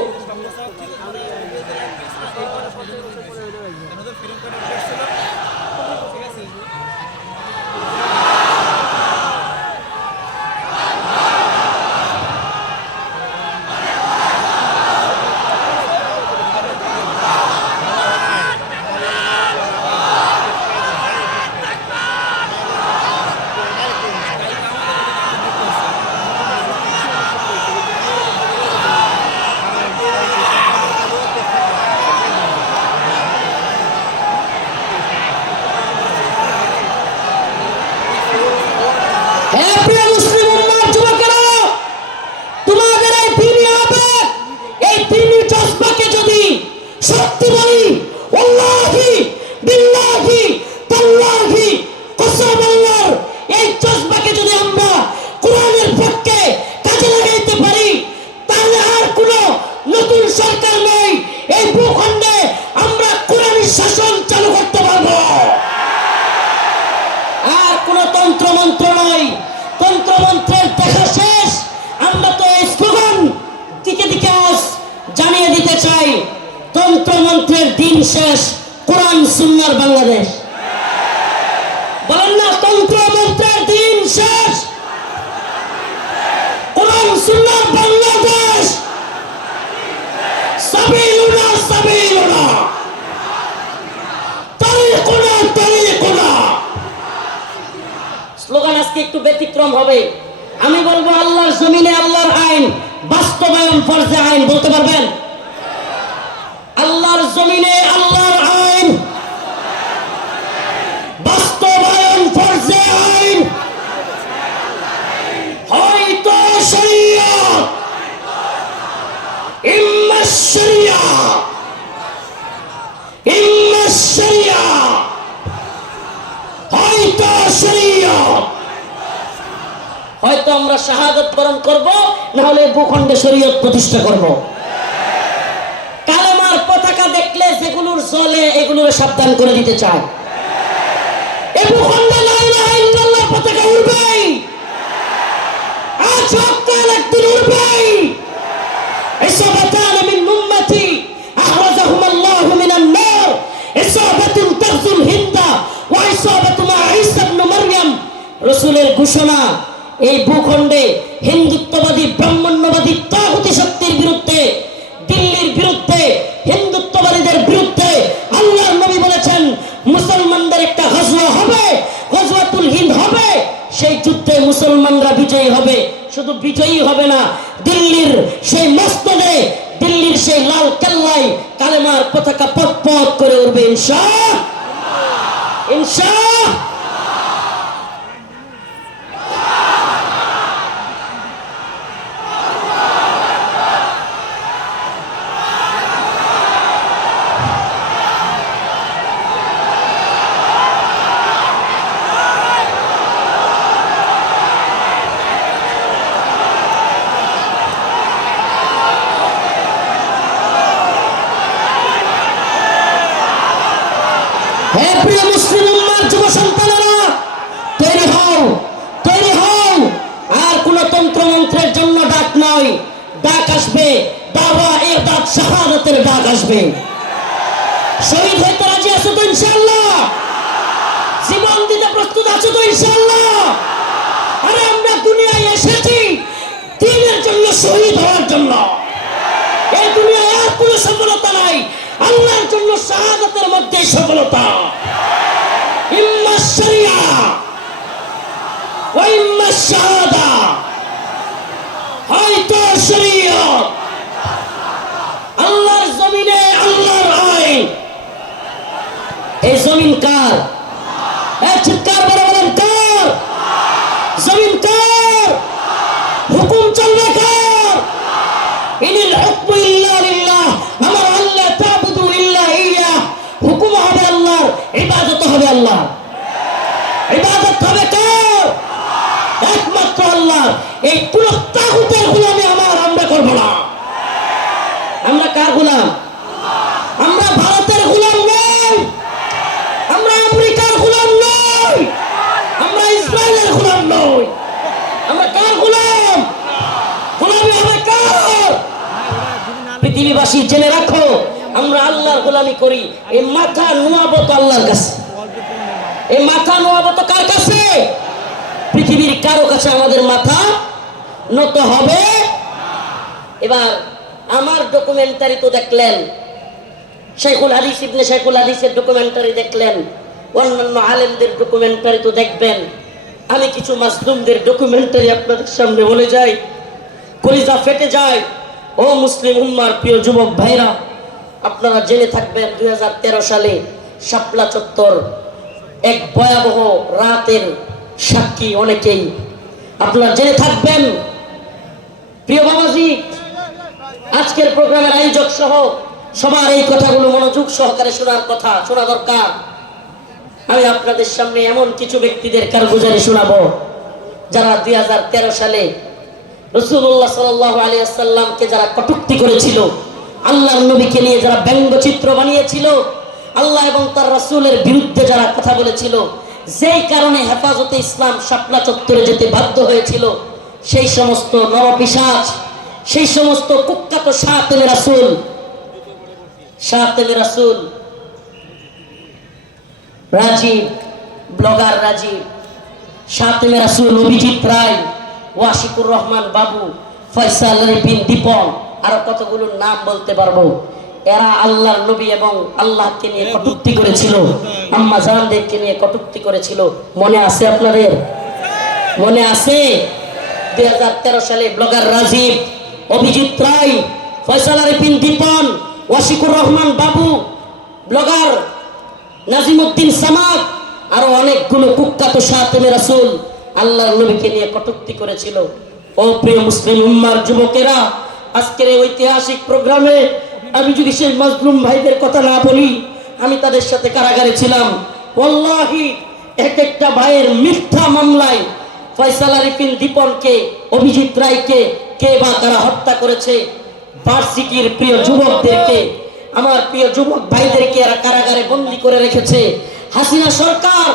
সত্যি বলি, ওয়াল্লাহি বিল্লাহি তাল্লাহি কসম আল্লাহর, এই জজবাকে যদি আমরা কোরআনের পক্ষে কাজে লাগাইতে পারি, তাহলে আর কোনো নতুন সরকার নেই, এই ভূখণ্ডে আমরা কোরআনের শাসন চালু করতে পারবো। আর কোনো তন্ত্রমন্ত্র নয়। তন্ত্রমন্ত্রের দেখা শেষ। আমরা তো এই স্লোগান দিকে দিকে আজ জানিয়ে দিতে চাই, তন্ত্রমন্ত্রের দিন শেষ, কোরআন সুন্নাহর বাংলাদেশ। বলেন না, তন্ত্রমন্ত্রের দিন শেষ, কোরআন সুন্নাহর বাংলাদেশ। সাবিলুনা সাবিলুনা, তারিকুনা তারিকুনা। স্লোগান আজকে একটু ব্যতিক্রম হবে। আমি বলবো, আল্লাহর জমিনে আল্লাহর আইন বাস্তবায়ন ফরজে আইন। বলতে পারবেন? আল্লাহর জমিনে আল্লাহর আইন বাস্তবায়ন ফরজে আইন। হয়তো শরিয়ত, ইম্মা শরিয়া, ইম্মা শরিয়া, হয়তো শরিয়ত। হয়তো আমরা শাহাদাত বরণ করব, না হলে ভূখণ্ডে শরিয়ত প্রতিষ্ঠা করব। কালেমার পতাকা দেখলে যেগুলোর চলে, এগুলোর সাবধান করে দিতে চায়। এই ভূখণ্ডে লা ইলাহা ইল্লাল্লাহর পতাকা উড়বেই, আজ হোক কাল একদিন উড়বেই। ইসাবাতান মিন উম্মতি আখরাজাহুম আল্লাহু মিনান নার, ইসাবাতুন তাগজুল হিন্দা ওয়া ইসাবাতু মা ঈসা ইবনে মারইয়াম। রাসূলের ঘোষণা, এই ভূখণ্ডে হিন্দুত্ববাদী ব্রাহ্মণ্যবাদী তাগুতি শক্তির বিরুদ্ধে, দিল্লির বিরুদ্ধে, হিন্দুত্ববাদীদের বিরুদ্ধে আল্লাহর নবী বলেছেন, মুসলমানদের একটা গজওয়া হবে, গজওয়াতুল হিন্দ হবে। সেই যুদ্ধে মুসলমানরা বিজয়ী হবে। শুধু বিজয়ী হবে না, দিল্লির সেই মসনদে, দিল্লির সেই লাল কেল্লায় কালেমার পতাকা পথ পথ করে উঠবে ইনশাআল্লাহ, ইনশাআল্লাহ। হে প্রিয় মুসলিম উম্মার যুব সন্তানেরা, তৈরি হও, তৈরি হও। আর কোন তন্ত্রমন্ত্রের জন্য ডাক নয়, ডাক আসবে দাওয়া ইরদাদ শাহাদাতের ডাক আসবে। শহীদ হইতে রাজি আছো তো ইনশাআল্লাহ? জীবন দিতে প্রস্তুত আছো তো ইনশাআল্লাহ? আরে আমরা দুনিয়ায় এসেছি দ্বীনের জন্য, শহীদ হওয়ার জন্য। এই কোনো সফলতা নাই, আল্লাহর জন্য শাহাদাতের মধ্যে সফলতা। ইম্মা শরিয়া ওয়া ইম্মা শাহাদা, হয়তো শরীয়ত, আল্লাহর জমিনে আল্লাহর আইন। এই জমিন কার? চিৎকার করে বলেন কার? জমিন কার? হুকুম চলবে কার? ইনিল হুকমু ইল্লা লিল্লাহ, আমার আল্লাহ তা'বুদু ইল্লা ইয়া, হুকুম হবে আল্লাহর, ইবাদত হবে আল্লাহ। ইবাদত হবে কার? একমাত্র আল্লাহ। এই পুরো তাগুতের গোলামি আমরা করব না। আমরা কার গোলাম? আমরা ভারতের গোলাম নই, আমরা আমেরিকার গোলাম নই, আমরা ইসরায়েলের গোলাম নই। আমরা কার গোলাম? গোলামি হবে কার? পৃথিবীবাসী জেনে রাখো, আমরা আল্লাহর গোলামি করি। এই মাথা নোয়াবো তো আল্লাহর কাছে। এই মাথা নোয়াবো তো কার কাছে? পৃথিবীর কারো কাছে আমাদের মাথা নত হবে। এবার আমার ডকুমেন্টারি তো দেখলেন, শেখুল হাদিস ইবনে শেখুল হাদিসের ডকুমেন্টারি দেখলেন, অন্যান্য আলেমদের ডকুমেন্টারি তো দেখবেন। আমি কিছু মাসলুমদের ডকুমেন্টারি আপনাদের সামনে বলে যাই, কলিজা ফেটে যায়। ও মুসলিম উম্মার প্রিয় যুবক ভাইরা, আপনারা জেনে থাকবেন 2013 সালে শাপলা চত্বর এক ভয়াবহ রাতের সাক্ষী অনেকেই। আপনারা জেনে থাকবেন। প্রিয় বাবাজি, আজকের প্রোগ্রামের আয়োজক সহ সবার এই কথাগুলো মনোযোগ সহকারে শোনা দরকার। আমি আপনাদের সামনে এমন কিছু ব্যক্তিদের কারগুজারি শোনাবো যারা 2013 সালে রাসূলুল্লাহ সাল্লাল্লাহু আলাইহি ওয়াসাল্লামকে যারা কটূক্তি করেছিল, আল্লাহর নবীকে নিয়ে যারা ব্যঙ্গচিত্র বানিয়েছিল, আল্লাহ এবং তার রাসূলের বিরুদ্ধে যারা কথা বলেছিল, যেই কারণে হেফাজতে ইসলাম শাপলা চত্বরে যেতে বাধ্য হয়েছিল, সেই সমস্ত নরপিশাচ, সেই সমস্ত কুখ্যাত শাতেমে রাসূল রাজীব, ব্লগার রাজীব, শাতেমে রাসূল অভিজিৎ রায়, ওয়াশিকুর রহমান বাবু, ফয়সাল বিন দীপন, আরো কতগুলো নাম বলতে পারবো। এরা আল্লাহর নবী এবং আল্লাহকে নিয়ে কটূক্তি করেছিল, আম্মা জানদেরকে নিয়ে কটূক্তি করেছিল। মনে আছে আপনাদের? মনে আছে? 2013 সালে ব্লগার রাজীব, অভিজিৎ রায়, ফয়সাল বিন দীপন, ওয়াশিকুর রহমান বাবু, ব্লগার নাজিমউদ্দিন সামাদ, আরো অনেকগুলো কুখ্যাত শাতেমে রাসূল আল্লাহর নবীকে নিয়ে কটূক্তি করেছিল। ও প্রিয় মুসলিম উম্মার যুবকেরা, আজকের এই ঐতিহাসিক প্রোগ্রামে আমি যদি সেই মাজলুম ভাইদের কথা না বলি, আমি তাদের সাথে কারাগারে ছিলাম। ওয়াল্লাহি এক একটা ভাইয়ের মিথ্যা মামলায় ফয়সাল বিন দীপনকে, অভিজিৎ রায়কে কে বা কারা হত্যা করেছে, ভার্সিটির প্রিয় যুবকদেরকে, আমার প্রিয় যুবক ভাইদেরকে এরা কারাগারে বন্দী করে রেখেছে। হাসিনা সরকার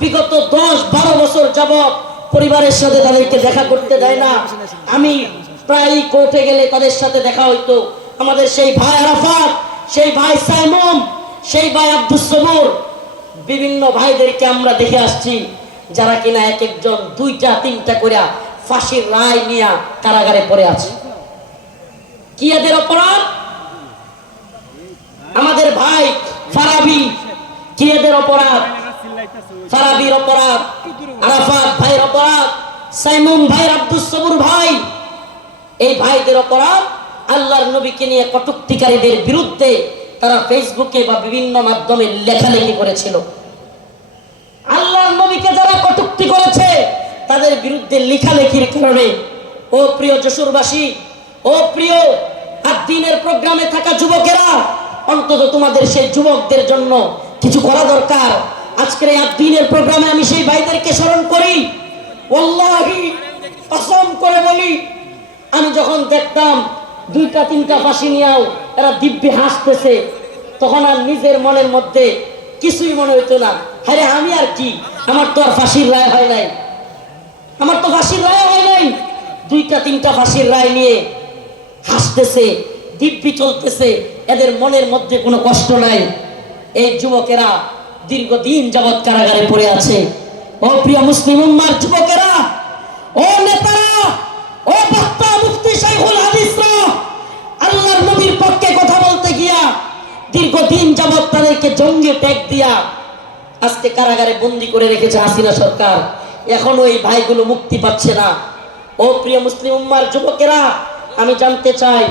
বিগত 10-12 বছর যাবত পরিবারের সাথে তাদেরকে দেখা করতে দেয় না। আমি প্রায় কোর্টে গেলে তাদের সাথে দেখা হইতো। আমাদের সেই ভাই আরাফাত, সেই ভাই সাইমুম, সেই ভাই আব্দুস সবুর, বিভিন্ন ভাইদেরকে আমরা দেখে আসছি যারা কিনা এক একজন 2টা-3টা করে ফাঁসির রায় নিয়ে কারাগারে পড়ে আছে। কি এদের অপরাধ? আমাদের ভাই ফারাবি, কি এদের অপরাধ? ফারাবির অপরাধ, আরাফাত ভাইয়ের অপরাধ, সাইমুম ভাই, আব্দুস সবুর ভাই, এই ভাইদের অপরাধ আল্লাহর নবীকে নিয়ে কটূক্তিকারীদের বিরুদ্ধে তারা ফেসবুকে বা বিভিন্ন মাধ্যমে লেখালেখি করেছিল। আল্লাহর নবীকে যারা কটূক্তি করেছে তাদের বিরুদ্ধে লেখালেখির কারণে, ও প্রিয় যশোরবাসী, ও প্রিয় আদ-দ্বীনের প্রোগ্রামে থাকা যুবকেরা, অন্তত তোমাদের সেই যুবকদের জন্য কিছু করা দরকার। আজকের এই আদ-দ্বীনের প্রোগ্রামে আমি সেই ভাইদেরকে স্মরণ করি। ওয়াল্লাহি কসম করে বলি, আমি যখন দেখতাম 2টা-3টা ফাঁসি নিয়েও এরা দিব্যি হাসতেছে, তখন আর নিজের মনের মধ্যে কিছুই মনে হইতো না। আরে আমি আর কি, আমার তো আর ফাঁসির রায় হয় নাই, আমার তো ফাঁসির রায় হয় নাই। 2টা-3টা ফাঁসির রায় নিয়ে হাসতেছে, দিব্যি চলতেছে, এদের মনের মধ্যে কোনো কষ্ট নাই। এই যুবকেরা দীর্ঘদিন যাবৎ কারাগারে পড়ে আছে। ও প্রিয় মুসলিম উম্মার যুবকেরা, ও নেতারা, ও বক্তা মুফতি শাইখুল হাদিসরা, আল্লাহর নবীর পক্ষে কথা দীর্ঘদিন যাবৎ তাদেরকে জঙ্গি ট্যাগ দিয়া আজকে কারাগারে বন্দী করে রেখেছে হাসিনা সরকার। এখনো এই ভাইগুলো মুক্তি পাচ্ছে না। ও প্রিয় মুসলিম উম্মার যুবকেরা, আমি জানতে চাই,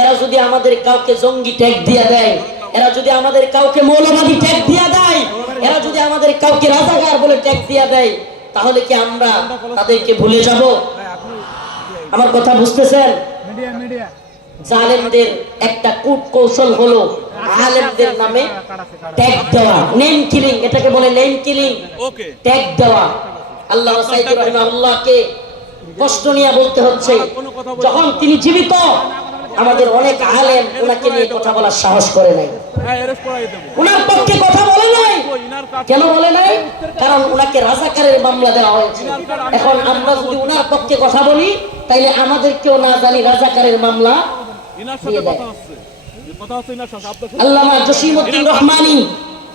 এরা যদি আমাদের কাউকে জঙ্গি ট্যাগ দিয়া দেয়, এরা যদি আমাদের কাউকে মৌলবাদী ট্যাগ দিয়া দেয়, এরা যদি আমাদের কাউকে রাজাকার বলে ট্যাগ দিয়া দেয়, তাহলে কি আমরা তাদেরকে ভুলে যাব? আমার কথা বুঝতেছেন? জালেমদের একটা কূট কৌশল হলো আলেমদের নামে ট্যাগ দেওয়া, নেম কিলিং, এটাকে বলে নেম কিলিং, ট্যাগ দেওয়া। আল্লামা সাঈদী রাহিমাহুল্লাহকে কষ্ট নিয়ে বলতে হচ্ছে, যখন তিনি জীবিত আমাদের অনেক আলেম ওনাকে নিয়ে কথা বলার সাহস করে নাই, ওনার পক্ষে কথা বলে নাই। কেন বলে নাই? কারণ ওনাকে রাজাকারের মামলা দেওয়া হয়েছে। এখন আমরা যদি ওনার পক্ষে কথা বলি, তাইলে আমাদেরকেও না জানি রাজাকারের মামলা দিয়ে দেয়। আল্লামা জসিমউদ্দিন রহমানী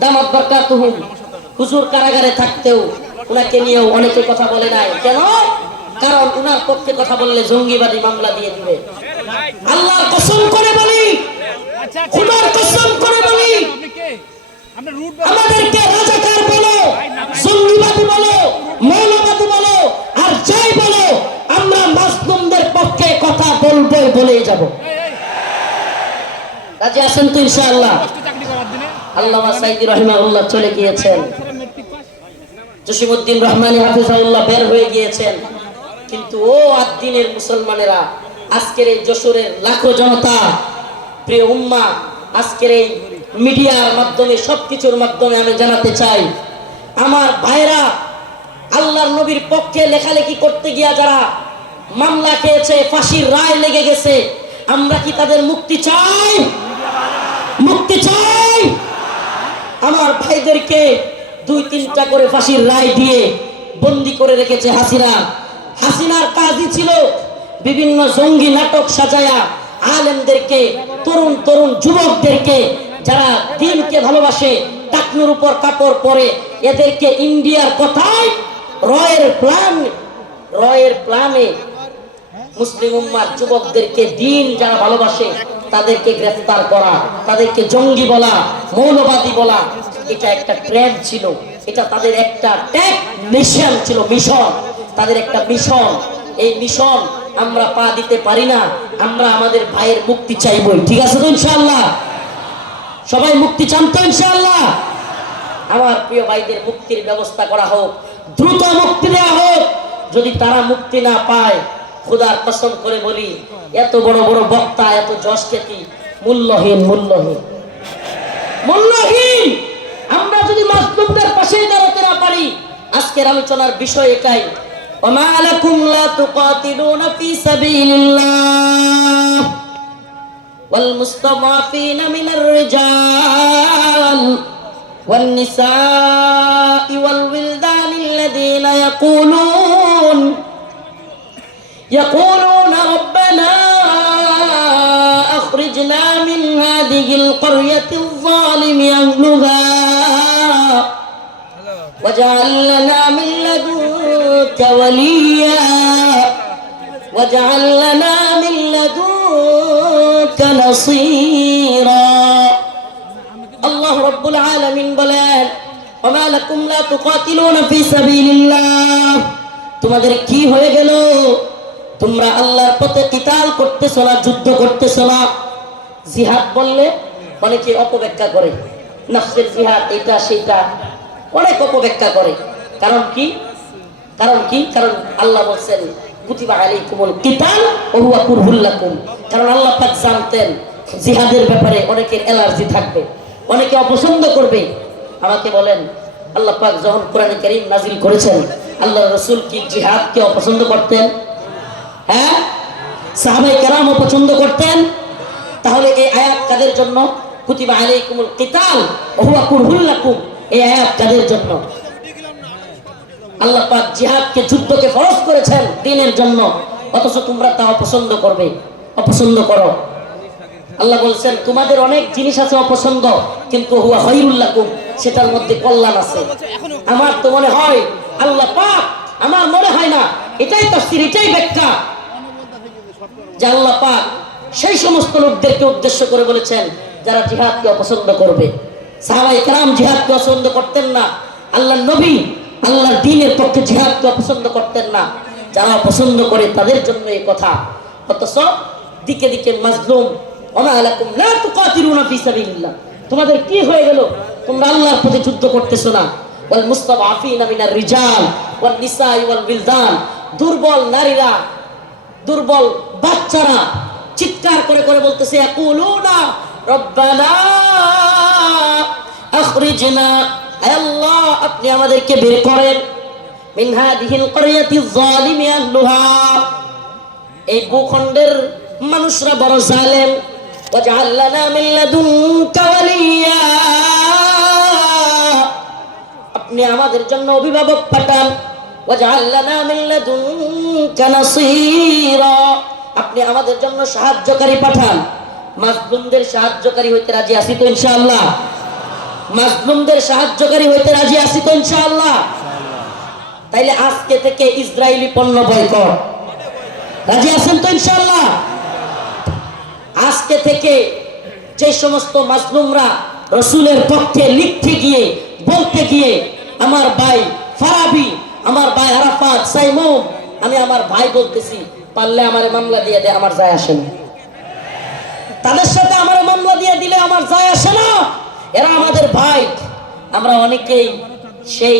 দামাত বারকাতুহুম হুজুর কারাগারে থাকতেও ওনাকে নিয়েও অনেকে কথা বলে নাই। কেন? কারণ ওনার পক্ষে কথা বললে জঙ্গিবাদী মামলা দিয়ে দিবে। আল্লাহর কসম করে বলি, খোদার কসম করে বলি, আমাদেরকে রাজাকার বলো, জঙ্গিবাদী বলো, মৌলবাদী বলো, আর যাই বলো, আমরা মাজলুমদের পক্ষে কথা বলবো, বলেই যাব। রাজি আছেন তো ইনশাআল্লাহ? আল্লামা সাঈদী রাহিমাহুল্লাহ চলে গিয়েছেন, জসিমউদ্দিন রহমানী হাফিজাহুল্লাহ বের হয়ে গিয়েছেন, কিন্তু ও আদ-দ্বীনের মুসলমানেরা, আজকের এই যশোরের লাখো জনতা, প্রিয় উম্মাহ, আজকের এই মিডিয়ার মাধ্যমে, সবকিছুর মাধ্যমে আমি জানাতে চাই, আমার ভাইরা আল্লাহর নবীর পক্ষে লেখালেখি করতে গিয়া যারা মামলা খেয়েছে, ফাঁসির রায় লেগে গেছে, আমরা কি তাদের মুক্তি চাই? মুক্তি চাই। আমার ভাইদেরকে 2-3টা করে ফাঁসির রায় দিয়ে বন্দী করে রেখেছে হাসিনা। হাসিনার কাজই ছিল বিভিন্ন জঙ্গি নাটক সাজায়া আলেমদেরকে, তরুণ তরুণ যুবকদেরকে যারা দ্বীনকে ভালোবাসে, টাকনুর উপর কাপড় পরে, এদেরকে ইন্ডিয়ার কথায় রয়ের প্ল্যানে মুসলিম উম্মার যুবকদেরকে, দ্বীন যারা ভালোবাসে তাদেরকে গ্রেফতার করা, তাদেরকে জঙ্গি বলা, মৌলবাদী বলা, এটা একটা ট্রেন্ড ছিল। এটা তাদের একটা ট্যাগ মিশন ছিল, মিশন, তাদের একটা মিশন। এই মিশন আমরা পা দিতে পারি না। আমরা আমাদের ভাইয়ের মুক্তি চাইবই। ঠিক আছে তো ইনশাআল্লাহ? সবাই মুক্তি চান তো ইনশাআল্লাহ? আমার প্রিয় ভাইদের মুক্তির ব্যবস্থা করা হোক, দ্রুত মুক্তি দেওয়া হোক। যদি তারা মুক্তি না পায়, খোদার কসম করে বলি, এত বড় বড় বক্তা, এত যশ খ্যাতি মূল্যহীন, মূল্যহীন, মূল্যহীন। আমরা যদি মাজলুমদের পাশে দাঁড়াতে না পারি, আজকের আলোচনার বিষয় এটাই, ওমা লাকুম লা তুকাতিলুনা ফি সাবিলিল্লাহ ওয়াল মুস্তাদাফিনা মিনার রিজাল ওয়ান নিসাই ওয়াল উইলদানিল্লাযীনা يقولون ربنا أخرجنا من هذه القرية الظالم أهلها واجعل لنا من لدنك وليا واجعل لنا من لدنك نصيرا الله رب العالمين বলেন, وما لكم لا تقاتلون في سبيل الله, তোমাদের কি হয়ে গেল? তোমরা আল্লাহর পথে কিতাল করতেছ না, যুদ্ধ করতেছ না। জিহাদ বললে অনেকে অপব্যাখ্যা করে, নফসের জিহাদ, এটা সেটা অনেক অপব্যাখ্যা করে। কারণ কি? কারণ আল্লাহ বলছেন কুতিবা আলাইকুমুল কিতাল ওয়া হুয়া কুরহুল লাকুম। কারণ আল্লাহ পাক জানতেন জিহাদের ব্যাপারে অনেকের অ্যালার্জি থাকবে, অনেকে অপছন্দ করবে। আমাকে বলেন, আল্লাহ পাক যখন কোরআনে কারীম নাজিল করেছেন, আল্লাহর রাসূল কি জিহাদকে অপছন্দ করতেন? হ্যাঁ, সাহাবায়ে কেরাম পছন্দ করতেন। তাহলে এই আয়াত কাদের জন্য? কুতিবা আলাইকুমুল কিতাল ওয়া হুয়া কুরহুল লাকুম, এই আয়াত কাদের জন্য? আল্লাহ পাক জিহাদকে, যুদ্ধকে ফরজ করেছেন দ্বীনের জন্য, অথচ তোমরা তা অপছন্দ করবে, অপছন্দ করো। আল্লাহ বলছেন তোমাদের অনেক জিনিস আছে অপছন্দ, কিন্তু হুয়া খায়রুল লাকুম, সেটার মধ্যে কল্যাণ আছে। আমার তো মনে হয় আল্লাহ পাক, আমার মনে হয় না, এটাই তাফসীর, এটাই ব্যাখ্যা, যে আল্লাহ পাক সেই সমস্ত লোকদেরকে উদ্দেশ্য করে বলেছেন যারা জিহাদকে অপছন্দ করবে। সাহাবায়ে কেরাম জিহাদকে পছন্দ করতেন না, আল্লাহর নবী আল্লাহর দ্বীনের পক্ষে জিহাদকে অপছন্দ করতেন না। যারা পছন্দ করে তাদের জন্য এই কথা। অথচ দিকে দিকে মাজলুম, ওমা আলাকুম লা তুকাতিলুনা ফি সাবিলিল্লাহ, তোমাদের কি হয়ে গেল, তোমরা আল্লাহর পথে যুদ্ধ করতেছো না। ওয়াল মুস্তাদআফিনা মিনার রিজাল ওয়ান নিসাই ওয়াল বিলদান, দুর্বল নারীরা, দুর্বল বাচ্চারা চিৎকার করে করে বলতেছে, ইয়াকুলুনা রব্বানা আখরিজনা, হে আল্লাহ আপনি আমাদেরকে বের করেন, মিন হাদিহিল ক্বরিয়াতিজ যালিমি আহলুহা, এই ভূখণ্ডের মানুষরা বড় জালেম, ওয়াজআল লানা মিন লাদুনকা ওয়ালিয়া, আপনি আমাদের জন্য অভিভাবক পাঠান, ওয়াজআল লানা মিন লাদুনকা নাসীরা, আপনি আমাদের জন্য সাহায্যকারী পাঠান। মাজলুমদের সাহায্যকারী হইতে রাজি আছি তো ইনশাআল্লাহ? মাজলুমদের সাহায্যকারী হইতে রাজি আছি তো ইনশাআল্লাহ? তাইলে আজকে থেকে ইসরায়েলি পণ্য বয়কট, রাজি আছেন তো ইনশাআল্লাহ? আজকে থেকে যে সমস্ত মাজলুমরা রসুলের পক্ষে লিখতে গিয়ে বলতে গিয়ে, আমার ভাই ফারাবি, আমার ভাই আরাফাত, সাইমুম, আমি আমার ভাই বলতেছি, পারলে আমার মামলা দিয়ে দে, আমার যায় আসে না। তাদের সাথে আমার মামলা দিয়ে দিলে আমার যায় আসে না, এরা আমাদের ভাই। আমরা অনেকেই সেই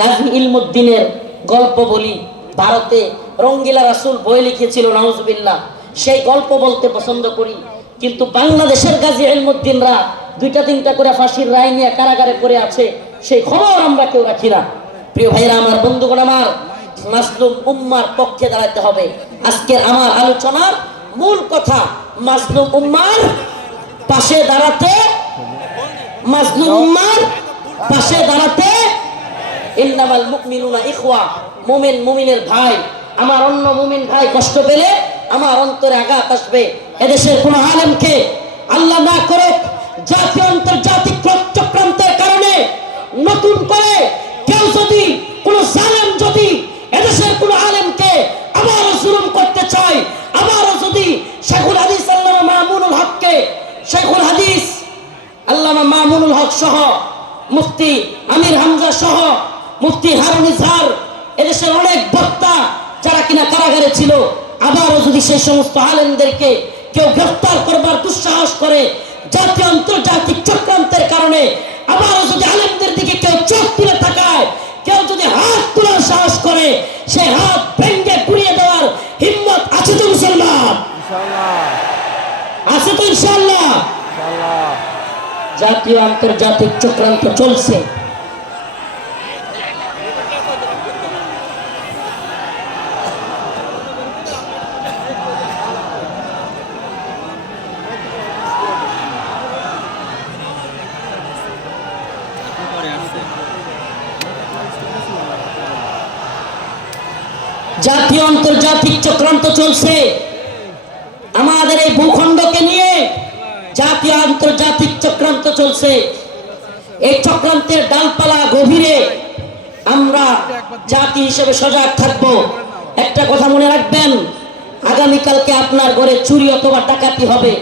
গাজী ইলমুদ্দিনের গল্প বলি, ভারতে রঙ্গিলা রাসূল বই লিখেছিল, নাউজুবিল্লাহ, সেই গল্প বলতে পছন্দ করি। কিন্তু বাংলাদেশের গাজী ইলমুদ্দিনরা 2টা-3টা করে ফাঁসির রায় নিয়ে কারাগারে পড়ে আছে, সেই খবর আমরা কেউ রাখি না। প্রিয় ভাইরা আমার, বন্ধুগণ আমার, মাজলুম উম্মার পক্ষে দাঁড়াতে হবে। আজকের আমার আলোচনার মূল কথা, মাজলুম উম্মার পাশে দাঁড়াতে, মাজলুম উম্মার পাশে দাঁড়াতে। ইন্নামাল মুমিনুনা ইখওয়া, মুমিন মুমিনের ভাই। আমার অন্য মুমিন ভাই কষ্ট পেলে আমার অন্তরে আঘাত আসবে। এদেশের কোন আলেমকে আল্লাহ না করে জাতীয় আন্তর্জাতিক চক্রান্তের কারণে নতুন করে কেউ যদি, কোন জালেম যদি এদেশের কোন আলেমকে আবারও জুলুম করতে চায়, আবারও যদি শেখুল হাদিস আল্লামা মামুনুল হককে, শেখুল হাদিস আল্লামা মামুনুল হক সহ, মুফতি আমির হামজা সহ, মুফতি হারুন ইজহার, এদেশের অনেক বক্তা যারা কিনা কারাগারে ছিল, আবারও যদি সেই সমস্ত আলেমদেরকে কেউ গ্রেফতার করবার দুঃসাহস করে, জাতীয় আন্তর্জাতিক চক্রান্তের কারণে আবারও যদি আলেমদের দিকে কেউ চোখ তুলে তাকায়, কেউ যদি হাত তোলার সাহস করে, সেই হাত ভেঙ্গে গুড়িয়ে দেওয়ার হিম্মত আছে তো মুসলমান? আছে তো ইনশাআল্লাহ? জাতীয় আন্তর্জাতিক চক্রান্ত চলছে। জাতীয় আন্তর্জাতিক চক্রান্ত চলছে আমাদের এই ভূখণ্ডকে নিয়ে, জাতীয় আন্তর্জাতিক চক্রান্ত চলছে। এই চক্রান্তের ডালপালা গভীরে আমরা জাতি হিসেবে সজাগ থাকব। একটা কথা মনে রাখবেন, আগামীকালকে আপনার ঘরে চুরি অথবা ডাকাতি হবে,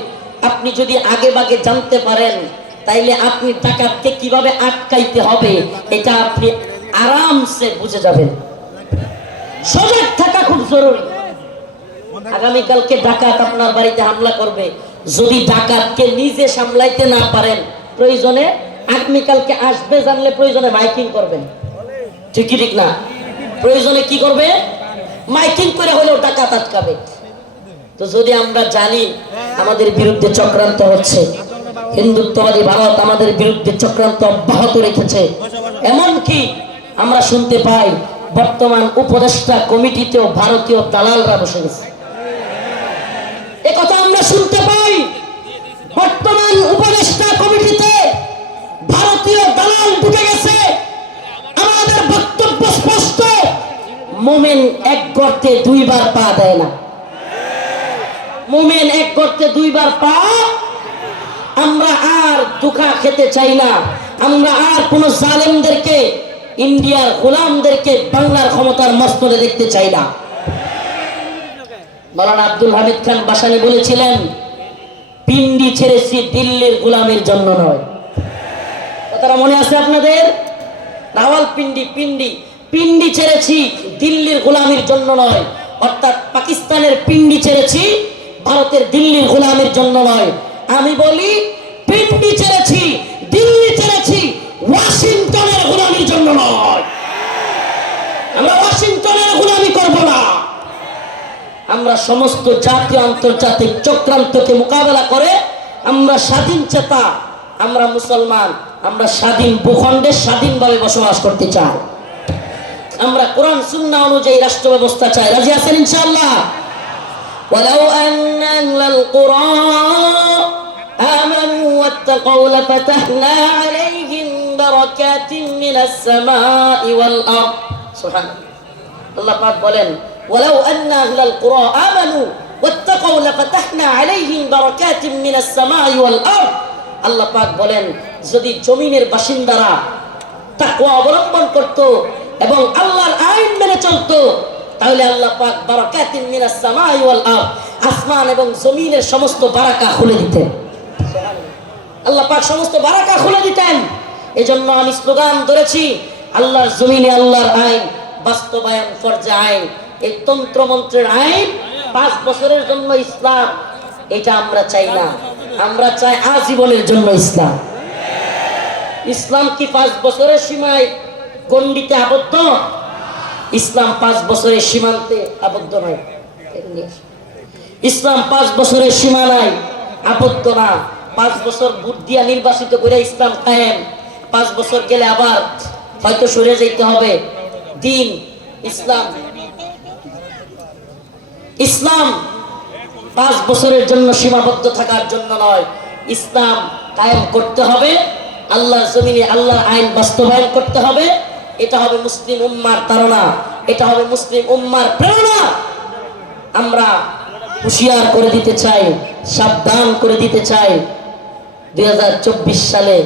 আপনি যদি আগে ভাগে জানতে পারেন, তাইলে আপনি ডাকাতকে কিভাবে আটকাইতে হবে এটা আপনি আরামসে বুঝে যাবেন। সজাগ থাকা খুব জরুরি। আগামীকালকে ডাকাত আপনার বাড়িতে হামলা করবে, যদি ডাকাতকে নিজে সামলাইতে না পারেন, প্রয়োজনে আগামীকালকে আসবে জানলে প্রয়োজনে মাইকিং করবেন, ঠিক কি ঠিক না? প্রয়োজনে কি করবে? মাইকিং করে হলেও ডাকাত আটকাবে। তো যদি আমরা জানি আমাদের বিরুদ্ধে চক্রান্ত হচ্ছে, হিন্দুত্ববাদী ভারত আমাদের বিরুদ্ধে চক্রান্ত অব্যাহত রেখেছে, এমনকি আমরা শুনতে পাই বর্তমান উপদেষ্টা কমিটিতেও ভারতীয় দালালরা বসে গেছে। একথা আমরা শুনতে পাই, বর্তমান উপদেষ্টা কমিটিতে ভারতীয় দালাল ঢুকে গেছে। আমাদের বক্তব্য স্পষ্ট, মুমিন এক গর্তে দুইবার পা দেয় না। মুমিন এক গর্তে দুইবার পা। আমরা আর ধোঁকা খেতে চাই না, আমরা আর কোন জালেমদেরকে, ইন্ডিয়ার গোলামদেরকে বাংলার ক্ষমতার মস্তরে দেখতে চাই না। মাওলানা আব্দুল হামিদ খান বাসানী বলেছিলেন, পিন্ডি ছেড়েছি দিল্লির গোলামের জন্য নয়। কথাটা মনে আছে আপনাদের? রাওয়ালপিন্ডি পিন্ডি পিন্ডি ছেড়েছি দিল্লির গোলামের জন্য নয়, অর্থাৎ পাকিস্তানের পিন্ডি ছেড়েছি ভারতের দিল্লির গোলামের জন্য নয়। আমি বলি পিন্ডি ছেড়েছি দিল্লি ছেড়েছি ওয়াশিংটনের গোলামির জন্য নয়। আমরা ওয়াশিংটনের গোলামি করব না। আমরা সমস্ত জাতীয় আন্তর্জাতিক চক্রান্তকে মোকাবেলা করে আমরা স্বাধীন চেতা, আমরা মুসলমান, আমরা স্বাধীন ভূখণ্ডে স্বাধীনভাবে বসবাস করতে চাই। আমরা কোরআন সুন্নাহ অনুযায়ী রাষ্ট্র ব্যবস্থা চাই। রাজি আছেন ইনশাআল্লাহ? ওয়ালাউ আন্না আহলাল কুরা আমানু ওয়াত্তাকাউ লাফাতাহনা আলাইহিম বারাকাতিন মিনাস সামাই ওয়াল আরদ। সুবহানাল্লাহ। আল্লাহ পাক বলেন ওয়ালাউ আন্না আহলাল কুরা আমানু ওয়াত্তাকাউ লাফাতাহনা আলাইহিম বারাকাতিন মিনাস সামাই ওয়াল আরদ। আল্লাহ পাক বলেন যদি জমিনের বাসিন্দারা তাকওয়া অবলম্বন করত এবং আল্লাহর আইন মেনে চলতো, তাহলে আল্লাহ পাক বারাকাতিন মিনাস সামাই ওয়াল আরদ, আসমান এবং জমিনের সমস্ত বারাকা খুলে দিতেন। আল্লাহ পাক সমস্ত বারাকা খুলে দিতেন। এজন্য আমি স্লোগান ধরেছি আল্লাহর জমিনে আল্লাহর আইন বাস্তবায়ন ফরজে আইন। এই তন্ত্র মন্ত্রের আইন 5 বছরের জন্য ইসলাম, এটা আমরা চাই না। আমরা চাই আজীবনের জন্য ইসলাম। ইসলাম কি 5 বছরের সীমায় গণ্ডিতে আবদ্ধ? ইসলাম 5 বছরের সীমান্তে আবদ্ধ নয়। ইসলাম 5 বছরের সীমানায় আবদ্ধ না। 5 বছর ভোট দিয়া নির্বাচিত করে ইসলাম কায়েম। 5 বছর গেলে আবার হয়তো সরে যেতে হবে। দিন ইসলাম, ইসলাম 5 বছরের জন্য সীমাবদ্ধ থাকার জন্য নয়। ইসলাম কায়েম করতে হবে, আল্লাহর জমিনে আল্লাহর আইন বাস্তবায়ন করতে হবে। এটা হবে মুসলিম উম্মার তাড়না, এটা হবে মুসলিম উম্মার প্রেরণা। আমরা হুঁশিয়ার করে দিতে চাই, সাবধান করে দিতে চাই। 2024 সালে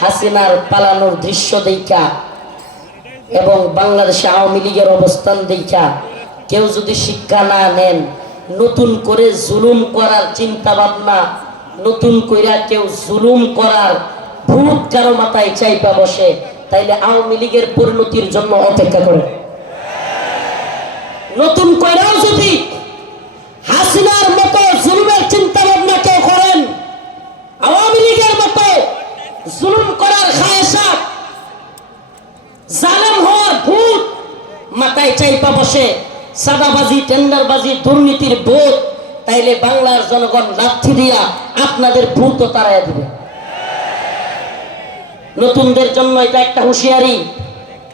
হাসিনার পালানোর দৃশ্য দেখা এবং বাংলাদেশে আওয়ামী লীগের অবস্থান দেখা কেউ যদি শিক্ষা না নেন, নতুন করে জুলুম করার চিন্তা ভাবনা, নতুন কইরা কেউ জুলুম করার ভূত কারো মাথায় চাইপা বসে, তাইলে আওয়ামী লীগের পরিণতির জন্য অপেক্ষা করে। নতুন কইরাও যদি হাসিনার মতো জুলুমের চিন্তা ভাবনা কেউ করেন, আওয়ামী লীগের মতো জুলুম করার খায়েশাত, জালেম হওয়ার ভূত মাথায় চাইপা বসে, সাদাবাজি টেন্ডারবাজি দুর্নীতির ভূত, তাইলে বাংলার জনগণ লাথি দিয়া আপনাদের ভূত তাড়াইয়া দিবে। নতুনদের জন্য এটা একটা হুঁশিয়ারি।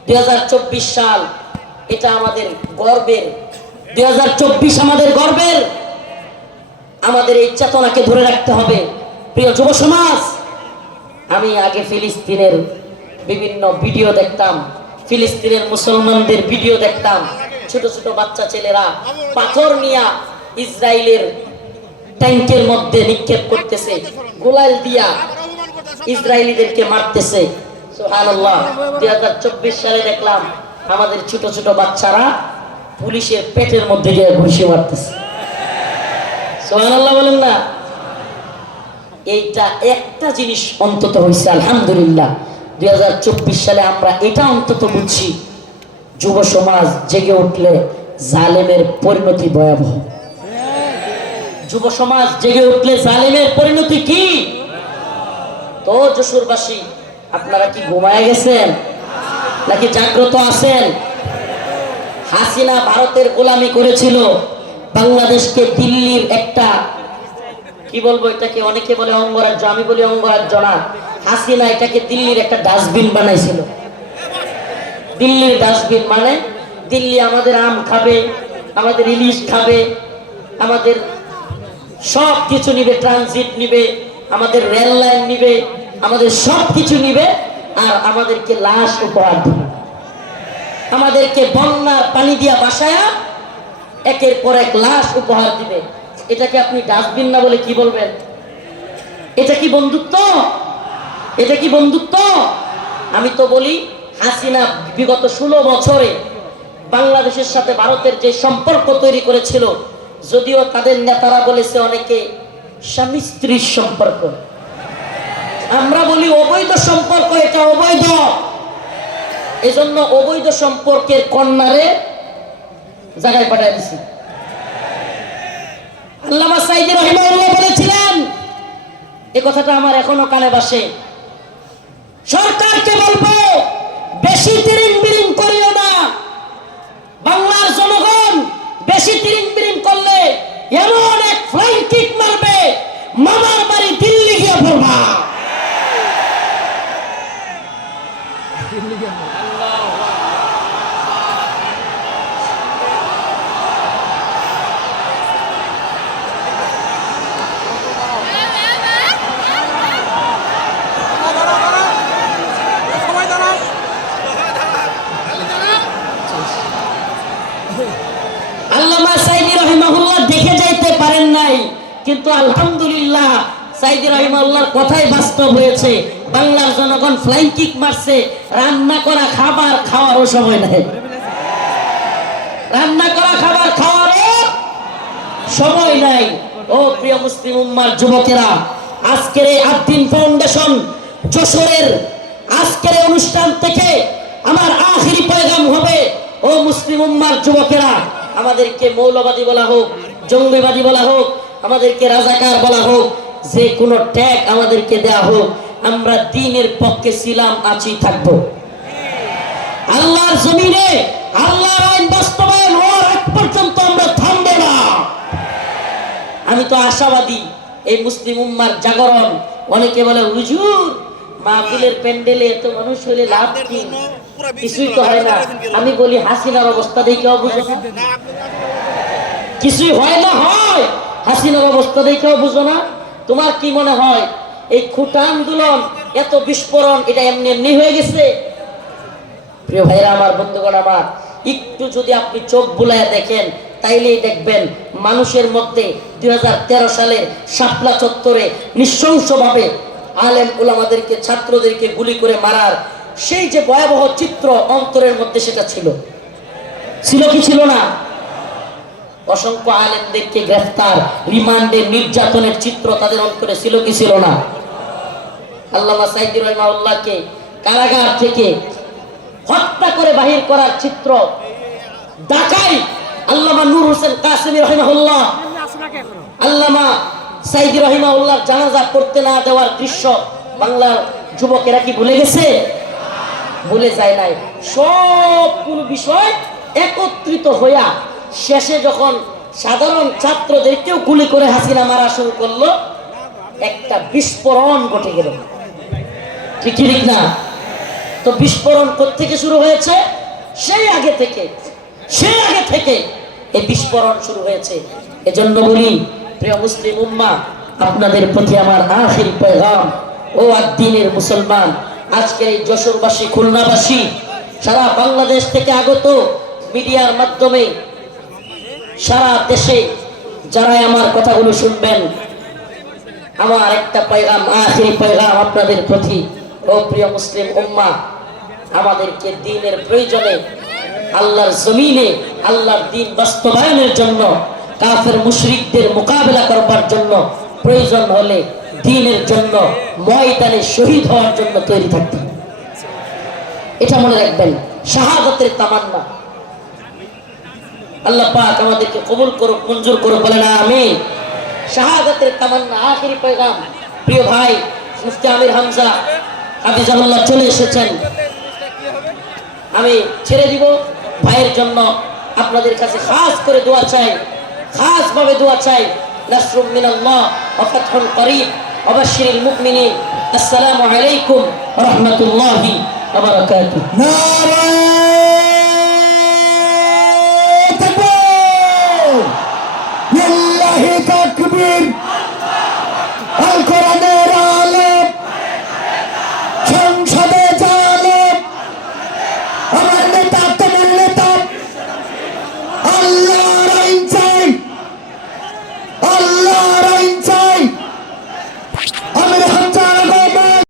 2024 সাল এটা আমাদের গর্বের। 2024 আমাদের গর্বের। আমাদের এই চেতনাকে ধরে রাখতে হবে। প্রিয় যুব সমাজ, আমি আগে ফিলিস্তিনের বিভিন্ন ভিডিও দেখতাম, ফিলিস্তিনের মুসলমানদের ভিডিও দেখতাম। ছোট ছোট বাচ্চা ছেলেরা পাথর নিয়ে ইসরায়েলের ট্যাঙ্কের মধ্যে নিক্ষেপ করতেছে, গোলাল দিয়া ইসরায়েলিদেরকে মারতেছে। সুবহানাল্লাহ। 2024 সালে দেখলাম আমাদের ছোট ছোট বাচ্চারা পুলিশের পেটের মধ্যে গিয়ে ঘুষি মারতেছে। সুবহানাল্লাহ বলেন না? এইটা একটা জিনিস অন্তত হয়েছে আলহামদুলিল্লাহ। 2024 সালে আমরা এটা অন্তত বুঝছি, যুব সমাজ জেগে উঠলে জালেমের পরিণতি ভয়াবহ। যুব সমাজ জেগে উঠলে জালেমের পরিণতি কি? তো যশোরবাসী, আপনারা কি ঘুমায় গেছেন নাকি জাগ্রত আছেন? হাসিনা ভারতের গোলামি করেছিল, বাংলাদেশকে দিল্লির একটা কি বলবো, এটাকে অনেকে বলে অঙ্গরাজ্য, আমি বলি অঙ্গরাজ্য না। হাসিনা এটাকে দিল্লির একটা ডাস্টবিন বানাইছিল। দিল্লির ডাস্টবিন মানে দিল্লি আমাদের আম খাবে, আমাদের ইলিশ খাবে, আমাদের সব কিছু নিবে, ট্রানজিট নিবে, আমাদের রেল লাইন নিবে, আমাদের সব কিছু নিবে, আর আমাদেরকে লাশ উপহার দিবে। আমাদেরকে বন্যার পানি দিয়া বাসায়া একের পর এক লাশ উপহার দিবে। এটাকে আপনি ডাস্টবিন না বলে কি বলবেন? এটা কি বন্ধুত্ব? এটা কি বন্ধুত্ব? আমি তো বলি হাসিনা বিগত 16 বছরে বাংলাদেশের সাথে ভারতের যে সম্পর্ক তৈরি করেছিল, যদিও তাদের নেতারা বলেছে অনেকে স্বামী স্ত্রীর সম্পর্ক। আমরা বলি অবৈধ সম্পর্ক, এটা অবৈধ। এজন্য অবৈধ সম্পর্কের কন্যারে জায়গায় পাঠিয়ে দিছি। আল্লামা সাইদি রাহিমাহুল্লাহ বলেছিলেন, এই কথাটা আমার এখনো কানে বাসে, সরকারকে বলবো বেশি তিরিং বিরিং করিও না। বাংলার জনগণ বেশি তিরিং বিরিং করলে এমন এক ফ্লাইং কিক মারবে, মামার বাড়ি দিল্লি গিয়ে পড়বা। আল্লামা সাইদি রাহিমাহুল্লাহ দেখে যাইতে পারেন নাই, কিন্তু আলহামদুলিল্লাহ সাইদি রাহিমাহুল্লাহর কথাই বাস্তব হয়েছে। বাংলার জনগণ ফ্লাইং কিক মারছে, রান্না করা খাবার খাওয়ারও সময় নাই। রান্না করা খাবার খাওয়ারও সময় নাই। ও প্রিয় মুসলিম উম্মার যুবকেরা, আজকের এই আদ্দিন ফাউন্ডেশন যশোরের আজকের এই অনুষ্ঠান থেকে আমার আখিরি পয়গাম হবে, ও মুসলিম উম্মার যুবকেরা, আমাদেরকে মৌলবাদী বলা হোক, জঙ্গিবাদী বলা হোক, আমাদেরকে রাজাকার বলা হোক, যে কোনো ট্যাগ আমাদেরকে দেয়া হোক, আমরা দ্বীনের পক্ষে ছিলাম, আছি, থাকবো। আল্লাহর জমিনে আল্লাহর আইন বাস্তবায়ন হওয়ার আগ পর্যন্ত আমরা থামবো না। আমি তো আশাবাদী এই মুসলিম উম্মার জাগরণ। অনেকে বলে হুজুর মাহফিলের প্যান্ডেলে এত মানুষ হলে লাভ কি? কিছুই তো হয় না। আমি বলি হাসিনার অবস্থা দেখেও বুঝো না? কিছুই হয় না, হয় হাসিনার অবস্থা দেখেও বুঝো না? তোমার কি মনে হয় এই খুঁটা আন্দোলন এত বিস্ফোরণ এটা এমনি এমনি হয়ে গেছে? প্রিয় ভাইরা আমার, বন্ধুগণ আমার, একটু যদি আপনি চোখ বুলায় দেখেন তাইলেই দেখবেন মানুষের মধ্যে 2013 সালের শাপলা চত্বরে নৃশংসভাবে আলেম উলামাদেরকে, ছাত্রদেরকে গুলি করে মারার সেই যে ভয়াবহ চিত্র অন্তরের মধ্যে সেটা ছিল কি ছিল না? অসংখ্য আলেমদেরকে গ্রেফতার, রিমান্ডে, নির্যাতনের চিত্র তাদের অন্তরে ছিল কি ছিল না? আল্লামা সাইদি রাহিমাহুল্লাহকে কারাগার থেকে হত্যা করে বাহির করার চিত্র, ঢাকায় আল্লামা নূর হোসেন কাসেমী রাহিমাহুল্লাহ আল্লামা সাইদি রাহিমাহুল্লাহ জানাজা পড়তে না দেওয়ার দৃশ্য বাংলার যুবকেরা কি ভুলে গেছে? ভুলে যায় নাই। সবগুলো বিষয় একত্রিত হইয়া শেষে যখন সাধারণ ছাত্রদেরকেও গুলি করে হাসিনা মারা শুরু করলো, একটা বিস্ফোরণ ঘটে গেল। ঠিক না? তো বিস্ফোরণ কোত্থেকে শুরু হয়েছে? সেই আগে থেকে এই বিস্ফোরণ শুরু হয়েছে। এজন্য বলি প্রিয় মুসলিম উম্মা, আপনাদের প্রতি আমার আখির পয়গাম, ও আদ্দিনের মুসলমান, আজকের এই যশোরবাসী, খুলনাবাসী, সারা বাংলাদেশ থেকে আগত মিডিয়ার মাধ্যমে সারা দেশে যারা আমার কথাগুলো শুনবেন, আমার একটা পয়গাম, আখির পয়গাম আপনাদের প্রতি। ও প্রিয় মুসলিম উম্মা, আমাদেরকে দ্বীনের প্রয়োজনে, আল্লাহর জমিনে আল্লাহর দ্বীন বাস্তবায়নের জন্য, কাফের মুশরিকদের মোকাবেলা করবার জন্য, প্রয়োজন হলে দ্বীনের জন্য ময়দানে শহীদ হওয়ার জন্য তৈরি থাকতে। এটা মনে রাখবেন, শাহাদাতের তামান্না। আল্লাহ পাক আমাদেরকে কবুল করুক, মঞ্জুর করুক, বলে না আমিন। শাহাদাতের তামান্না, আখিরি পয়গাম। প্রিয় ভাই মুফতি আমির হামজা হাফিজাহুল্লাহ চলে এসেছেন। আমি ছেড়ে দিব ভাইয়ের জন্য। আপনাদের কাছে খাস করে দোয়া চাই, খাস ভাবে দোয়া চাই। নাসরুম মিনাল্লাহ ওয়া ফাতহুন করিব ওয়া বাশশিরিল মুমিনিন। আসসালামু আলাইকুম ওয়া রাহমাতুল্লাহি ওয়া বারাকাতুহু।